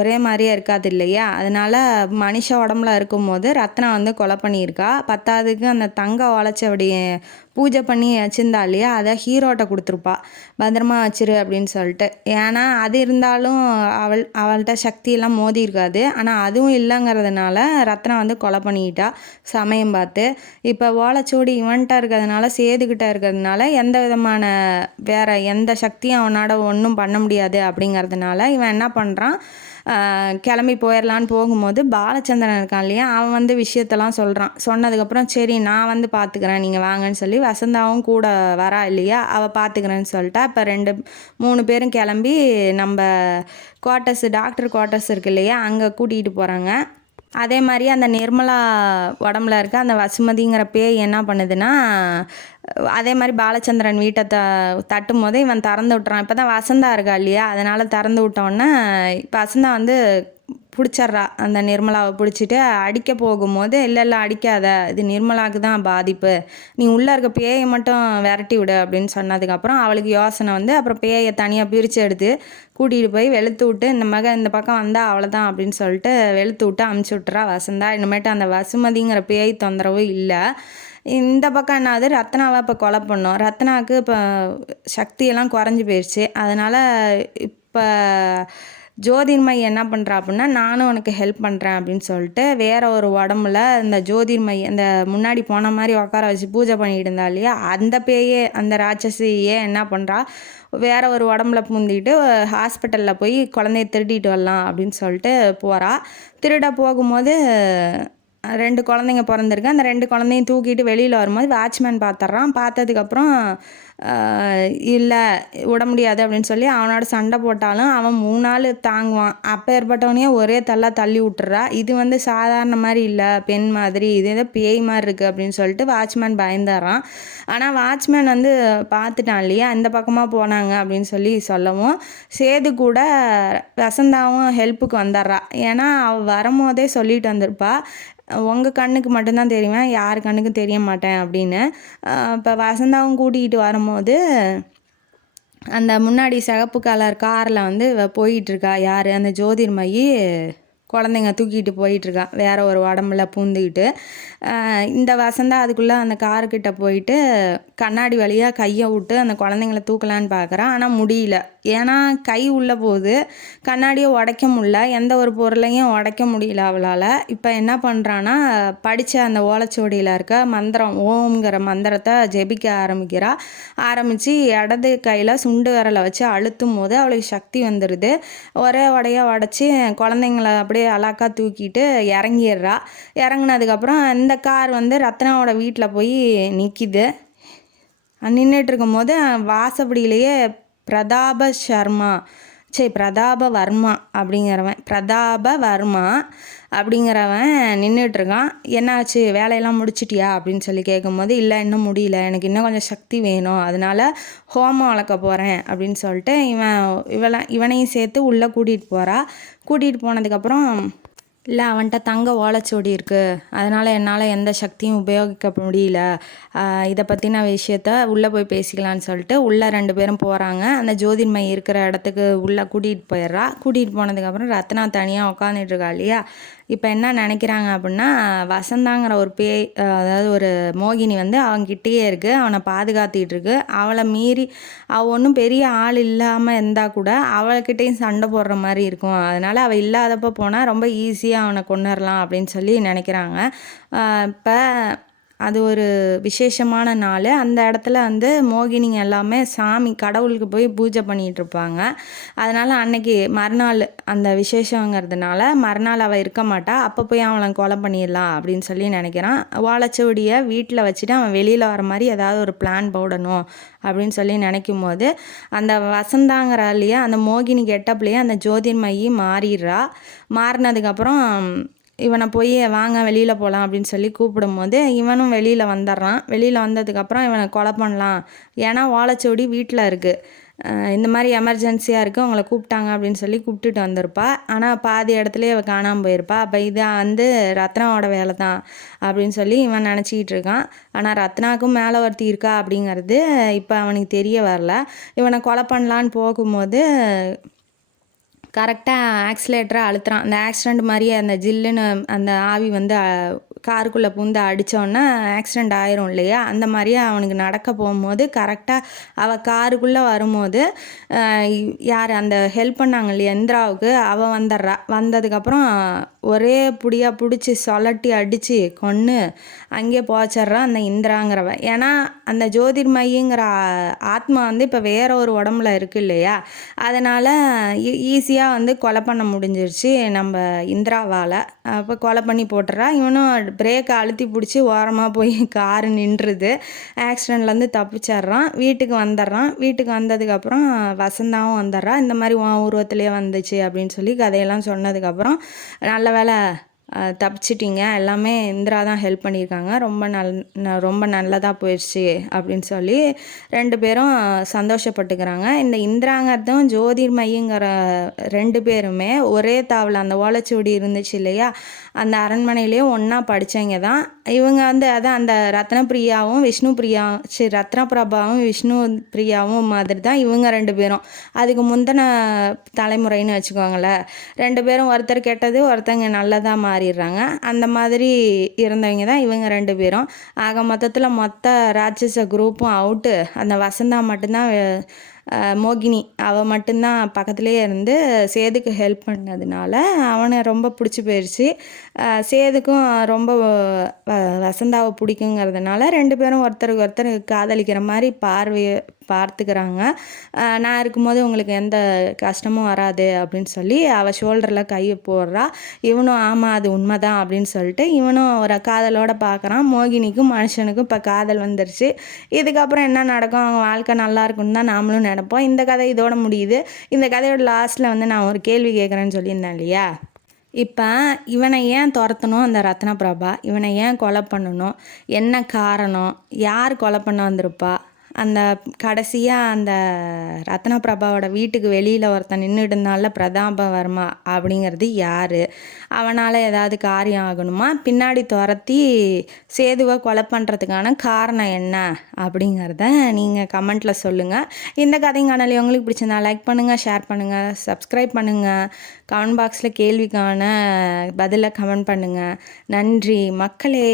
ஒரே மாதிரியே இருக்காது இல்லையா, அதனால் மனுஷ உடம்புல இருக்கும்போது ரத்னா வந்து கொலை பண்ணியிருக்கா. பத்தாவதுக்கு அந்த தங்க ஓலைச்சுவடி பூஜை பண்ணி வச்சுருந்தா இல்லையா, அதை ஹீரோட்ட கொடுத்துருப்பா, பத்திரமா வச்சிரு அப்படின்னு சொல்லிட்டு. ஏன்னா அது இருந்தாலும் அவள்கிட்ட சக்தியெல்லாம் மோதி இருக்காது. ஆனால் அதுவும் இல்லைங்கிறதுனால ரத்னா வந்து கொலை பண்ணிக்கிட்டா சமயம் பார்த்து. இப்போ ஓலைச்சுவடி இவன்ட்டா இருக்கிறதுனால, சேதுக்கிட்ட இருக்கிறதுனால எந்த விதமான வேற எந்த சக்தியும் அவனோட ஒன்றும் பண்ண முடியாது அப்படிங்கிறதுனால இவன் என்ன பண்ணுறான், கிளம்பி போயிடலான்னு போகும்போது பாலச்சந்திரன் இருக்கான் இல்லையா, அவன் வந்து விஷயத்தெல்லாம் சொல்கிறான். சொன்னதுக்கப்புறம் சரி நான் வந்து பார்த்துக்கிறேன் நீங்கள் வாங்கன்னு சொல்லி வசந்தாவும் கூட வரா இல்லையா, அவள் பார்த்துக்கிறேன்னு சொல்லிட்டா. இப்போ 2-3 பேரும் கிளம்பி நம்ம குவார்ட்டர்ஸ், டாக்டர் குவார்ட்டர்ஸ் இருக்கு இல்லையா, அங்கே கூட்டிகிட்டு போகிறாங்க. அதே மாதிரி அந்த நிர்மலா உடம்புல இருக்க அந்த வசுமதிங்கிற பேய் என்ன பண்ணுதுன்னா, அதே மாதிரி பாலச்சந்திரன் வீட்டை தட்டும் போது இவன் திறந்து விட்டுறான். இப்போ தான் வசந்தா இருக்கா இல்லையா, அதனால் திறந்து விட்டோன்னே வசந்தா வந்து பிடிச்சிட்றா. அந்த நிர்மலாவை பிடிச்சிட்டு அடிக்க போகும்போது, இல்லை அடிக்காத, இது நிர்மலாவுக்கு தான் பாதிப்பு, நீ உள்ளே இருக்க பேயை மட்டும் விரட்டி விடு அப்படின்னு சொன்னதுக்கப்புறம் அவளுக்கு யோசனை வந்து அப்புறம் பேயை தனியாக பிரித்து எடுத்து கூட்டிகிட்டு போய் வெளுத்து விட்டு, இந்த பக்கம் வந்தால் அவ்வளோதான் அப்படின்னு சொல்லிட்டு வெளுத்து விட்டு அமுச்சு விட்டுறா வசந்தா. இனிமேட்டு அந்த வசுமதிங்கிற பேய் தொந்தரவு இல்லை. இந்த பக்கம் என்னாவது, ரத்னாவை இப்போ கொலை பண்ணோம். ரத்னாவுக்கு இப்போ சக்தியெல்லாம் குறைஞ்சி போயிடுச்சு. அதனால் இப்போ ஜோதிர்மயி என்ன பண்ணுறா அப்படின்னா, நானும் உனக்கு ஹெல்ப் பண்ணுறேன் அப்படின்னு சொல்லிட்டு வேற ஒரு உடம்புல இந்த ஜோதிர்மயி இந்த முன்னாடி போன மாதிரி உட்கார வச்சு பூஜை பண்ணிட்டு இருந்தா இல்லையா, அந்த பேயே அந்த ராட்சசியே என்ன பண்ணுறா, வேற ஒரு உடம்புல பூந்திட்டு ஹாஸ்பிட்டலில் போய் குழந்தைய திருடிட்டு வரலாம் அப்படின்னு சொல்லிட்டு போகிறா. திருட போகும்போது 2 குழந்தைங்க பிறந்திருக்கு. அந்த 2 குழந்தையும் தூக்கிட்டு வெளியில் வரும்போது வாட்ச்மேன் பார்த்துட்றான். பார்த்ததுக்கப்புறம் இல்லை விட முடியாது அப்படின்னு சொல்லி அவனோட சண்டை போட்டாலும் அவன் 3 நாள் தாங்குவான். அப்போ ஏற்பட்டவனையே ஒரே தள்ளி விட்டுறா. இது வந்து சாதாரண மாதிரி இல்லை, பெண் மாதிரி, இது ஏதோ பேய் மாதிரி இருக்குது அப்படின்னு சொல்லிட்டு வாட்ச்மேன் பயந்துடுறான். ஆனால் வாட்ச்மேன் வந்து பார்த்துட்டான் இல்லையா, இந்த பக்கமாக போனாங்க அப்படின்னு சொல்லவும் சேது கூட வசந்தாவும் ஹெல்ப்புக்கு வந்துடுறா. ஏன்னா அவள் வரும்போதே சொல்லிட்டு வந்திருப்பா, உங்கள் கண்ணுக்கு மட்டும்தான் தெரியுவேன், யார் கண்ணுக்கும் தெரிய மாட்டேன் அப்படின்னு. இப்போ வசந்தாவும் கூட்டிகிட்டு வரும்போது அந்த முன்னாடி சிகப்பு கலர் காரில் வந்து போயிட்டுருக்கா யார், அந்த ஜோதிர்மயி குழந்தைங்க தூக்கிட்டு போயிட்டுருக்கா வேற ஒரு உடம்புல பூந்துக்கிட்டு. இந்த வசந்தா அதுக்குள்ளே அந்த காருக்கிட்ட போயிட்டு கண்ணாடி வழியாக கையை விட்டு அந்த குழந்தைங்கள தூக்கலான்னு பார்க்குறான். ஆனால் முடியல. ஏன்னா கை உள்ளே போகுது, கண்ணாடியை உடைக்க முடியல, எந்த ஒரு பொருளையும் உடைக்க முடியல அவளால். இப்போ என்ன பண்ணுறான்னா, படித்த அந்த ஓலைச்சுவடியில் இருக்க மந்திரம், ஓம்ங்கிற மந்திரத்தை ஜெபிக்க ஆரம்பித்து இடது கையில் சுண்டு விரலை வச்சு அழுத்தும் போது அவளுக்கு சக்தி வந்துடுது. ஒரே உடைச்சி குழந்தைங்கள அப்படியே அலாக்கா தூக்கிட்டு இறங்கிடுறா. இறங்கினதுக்கப்புறம் இந்த கார் வந்து ரத்னாவோட வீட்டில் போய் நிற்கிது. நின்றுட்டு இருக்கும்போது வாசப்படியிலேயே பிரதாப வர்மா அப்படிங்கிறவன் நின்றுட்டுருக்கான். என்னாச்சு, வேலையெல்லாம் முடிச்சிட்டியா அப்படின்னு சொல்லி கேட்கும்போது, இல்லை இன்னும் முடியல, எனக்கு இன்னும் கொஞ்சம் சக்தி வேணும், அதனால் ஹோமம் வளர்க்க போகிறேன் அப்படின்னு சொல்லிட்டு இவனையும் சேர்த்து உள்ளே கூட்டிகிட்டு போனதுக்கப்புறம், இல்லை அவன்கிட்ட தங்க ஓலைச்சுவடி இருக்குது, அதனால் என்னால் எந்த சக்தியும் உபயோகிக்க முடியல, இதை பற்றின விஷயத்த உள்ளே போய் பேசிக்கலான்னு சொல்லிட்டு உள்ளே 2 பேரும் போகிறாங்க. அந்த ஜோதிர்மயி இருக்கிற இடத்துக்கு உள்ளே கூட்டிகிட்டு போனதுக்கப்புறம் ரத்னா தனியாக உட்காந்துட்ருக்கா இல்லையா. இப்போ என்ன நினைக்கிறாங்க அப்படின்னா, வசந்தாங்கிற ஒரு பேய், அதாவது ஒரு மோகினி வந்து அவன்கிட்டயே இருக்குது, அவனை பாதுகாத்திட்டு இருக்கு. அவளை மீறி அவள் ஒன்றும் பெரிய ஆள் இல்லாமல் இருந்தால் கூட அவள்கிட்டையும் சண்டை போடுற மாதிரி இருக்கும். அதனால் அவள் இல்லாதப்போ போனால் ரொம்ப ஈஸியாக அவனை கொண்டுடலாம் அப்படின்னு சொல்லி நினைக்கிறாங்க. இப்போ அது ஒரு விசேஷமான நாள். அந்த இடத்துல வந்து மோகினிங்க எல்லாமே கடவுளுக்கு போய் பூஜை பண்ணிகிட்ருப்பாங்க. அதனால் அன்னைக்கு மறுநாள் அந்த விசேஷங்கிறதுனால மறுநாள் அவள் இருக்க மாட்டா. அப்போ போய் அவளை கொலை பண்ணிடலாம் அப்படின்னு சொல்லி நினைக்கிறான். ஓலைச்சுவடியை வீட்டில் வச்சுட்டு அவன் வெளியில் வர மாதிரி ஏதாவது ஒரு பிளான் போடணும் அப்படின்னு சொல்லி நினைக்கும் போது அந்த வசந்தாங்கிற இல்லையா, அந்த மோகினி கெட்டப்லேயே அந்த ஜோதிர்மயி மாறினதுக்கப்புறம் இவனை போய் வாங்க வெளியில் போகலாம் அப்படின்னு சொல்லி கூப்பிடும்போது இவனும் வெளியில் வந்துடுறான். வெளியில் வந்ததுக்கப்புறம் இவனை கொலை பண்ணலாம், ஏன்னா ஓலைச்சுவடி வீட்டில் இருக்குது, இந்த மாதிரி எமர்ஜென்சியாக இருக்குது, அவங்கள கூப்பிட்டாங்க அப்படின்னு சொல்லி கூப்பிட்டுட்டு வந்திருப்பா. ஆனால் பாதி இடத்துலையே அவள் காணாமல் போயிருப்பா. அப்போ இதை வந்து ரத்னாவோட வேலை தான் அப்படின்னு சொல்லி இவன் நினச்சிக்கிட்டு இருக்கான். ஆனால் ரத்னாவுக்கும் மேலே ஒருத்தி இருக்கா அப்படிங்கிறது இப்போ அவனுக்கு தெரிய வரல. இவனை கொலை பண்ணலான்னு போகும்போது கரெக்டாக ஆக்சிலேட்டரை அழுத்துறான். அந்த ஆக்சிடெண்ட் மாதிரியே அந்த ஜில்லுன்னு அந்த ஆவி வந்து காருக்குள்ளே பூந்து அடித்தோன்னே ஆக்சிடெண்ட் ஆயிரும் இல்லையா, அந்த மாதிரியே அவனுக்கு நடக்க போகும்போது கரெக்டாக அவள் காருக்குள்ளே வரும்போது யார் அந்த ஹெல்ப் பண்ணாங்க இல்லையா இந்திராவுக்கு, அவள் வந்துடுறா. வந்ததுக்கப்புறம் ஒரே புடியாக பிடிச்சி சொலட்டி அடித்து கொன்று அங்கேயே போச்சிட்றா அந்த இந்திராங்கிறவ. ஏன்னா அந்த ஜோதிர்மயிங்கிற ஆத்மா வந்து இப்போ வேற ஒரு உடம்புல இருக்கு இல்லையா, அதனால் ஈஸியாக வந்து கொலை பண்ண முடிஞ்சிருச்சு நம்ம இந்திராவால். அப்போ கொலை பண்ணி போட்டுறா. இவனும் பிரேக்கை அழுத்தி பிடிச்சி ஓரமாக போய் காரு நின்றுது. ஆக்சிடெண்ட்லேருந்து தப்பிச்சிட்றான். வீட்டுக்கு வந்துடுறான். வீட்டுக்கு வந்ததுக்கப்புறம் வசந்தாவும் வந்துடுறா. இந்த மாதிரி உன் உருவத்திலே வந்துச்சு அப்படின்னு சொல்லி கதையெல்லாம் சொன்னதுக்கப்புறம் நல்ல வேளை தப்பிச்சிட்டிங்க, எல்லாமே இந்திரா தான் ஹெல்ப் பண்ணியிருக்காங்க, ரொம்ப நல்லதாக போயிடுச்சு அப்படின்னு சொல்லி 2 பேரும் சந்தோஷப்பட்டுக்கிறாங்க. இந்த இந்திராங்கிறதும் ஜோதிர்மயிங்கிற 2 பேருமே ஒரே தாவல் அந்த ஓலைச்சுவடி இருந்துச்சு இல்லையா, அந்த அரண்மனையிலேயும் ஒன்றா படித்தவங்க தான் இவங்க. வந்து அதான் அந்த ரத்னபிரியாவும் ரத்னபிரபாவும் விஷ்ணு பிரியாவும் மாதிரி தான் இவங்க 2 பேரும். அதுக்கு முந்தின தலைமுறைன்னு வச்சுக்கோங்களேன். 2 பேரும் ஒருத்தர் கெட்டது ஒருத்தங்க நல்லதாக மாறிடுறாங்க. அந்த மாதிரி இருந்தவங்க தான் இவங்க 2 பேரும். ஆக மொத்தத்தில் மொத்த ராட்சச குரூப்பும் அவுட்டு. அந்த வசந்தா மட்டும்தான் மோகினி அவள் மட்டும்தான் பக்கத்துலேயே இருந்து சேதுக்கு ஹெல்ப் பண்ணதுனால அவனை ரொம்ப பிடிச்சி போயிடுச்சு. சேதுக்கும் ரொம்ப வசந்தாவை பிடிக்குங்கிறதுனால 2 பேரும் ஒருத்தருக்கு ஒருத்தர் காதலிக்கிற மாதிரி பார்த்துக்கிறாங்க. நான் இருக்கும்போது உங்களுக்கு எந்த கஷ்டமும் வராது அப்படின்னு சொல்லி அவள் ஷோல்டரில் கையை போடுறா. இவனும் ஆமாம் அது உண்மைதான் அப்படின்னு சொல்லிட்டு இவனும் ஒரு காதலோடு பார்க்குறான். மோகினிக்கும் மனுஷனுக்கும் இப்போ காதல் வந்துருச்சு. இதுக்கப்புறம் என்ன நடக்கும், அவங்க வாழ்க்கை நல்லா இருக்குன்னு தான் நாமளும் நினைப்போம். இந்த கதை இதோட முடியுது. இந்த கதையோட லாஸ்ட்டில் வந்து நான் ஒரு கேள்வி கேட்குறேன்னு சொல்லியிருந்தேன் இல்லையா, இப்போ இவனை ஏன் துரத்தணும் அந்த ரத்னபிரபா, இவனை ஏன் கொலை பண்ணணும், என்ன காரணம், யார் கொலை பண்ண வந்திருப்பா, அந்த கடைசியாக அந்த ரத்னபிரபாவோட வீட்டுக்கு வெளியில் ஒருத்தன் நின்றுட்டு இருந்தால பிரதாபவர்மா அப்படிங்கிறது யார், அவனால் ஏதாவது காரியம் ஆகணுமா, பின்னாடி துரத்தி சேதுவை கொலை பண்ணுறதுக்கான காரணம் என்ன அப்படிங்கிறத நீங்கள் கமெண்ட்டில் சொல்லுங்கள். இந்த கதைங்கானலி உங்களுக்கு பிடிச்சிருந்தா லைக் பண்ணுங்கள், ஷேர் பண்ணுங்கள், சப்ஸ்கிரைப் பண்ணுங்கள், கமெண்ட் பாக்ஸில் கேள்விக்கான பதிலை கமெண்ட் பண்ணுங்கள். நன்றி மக்களே.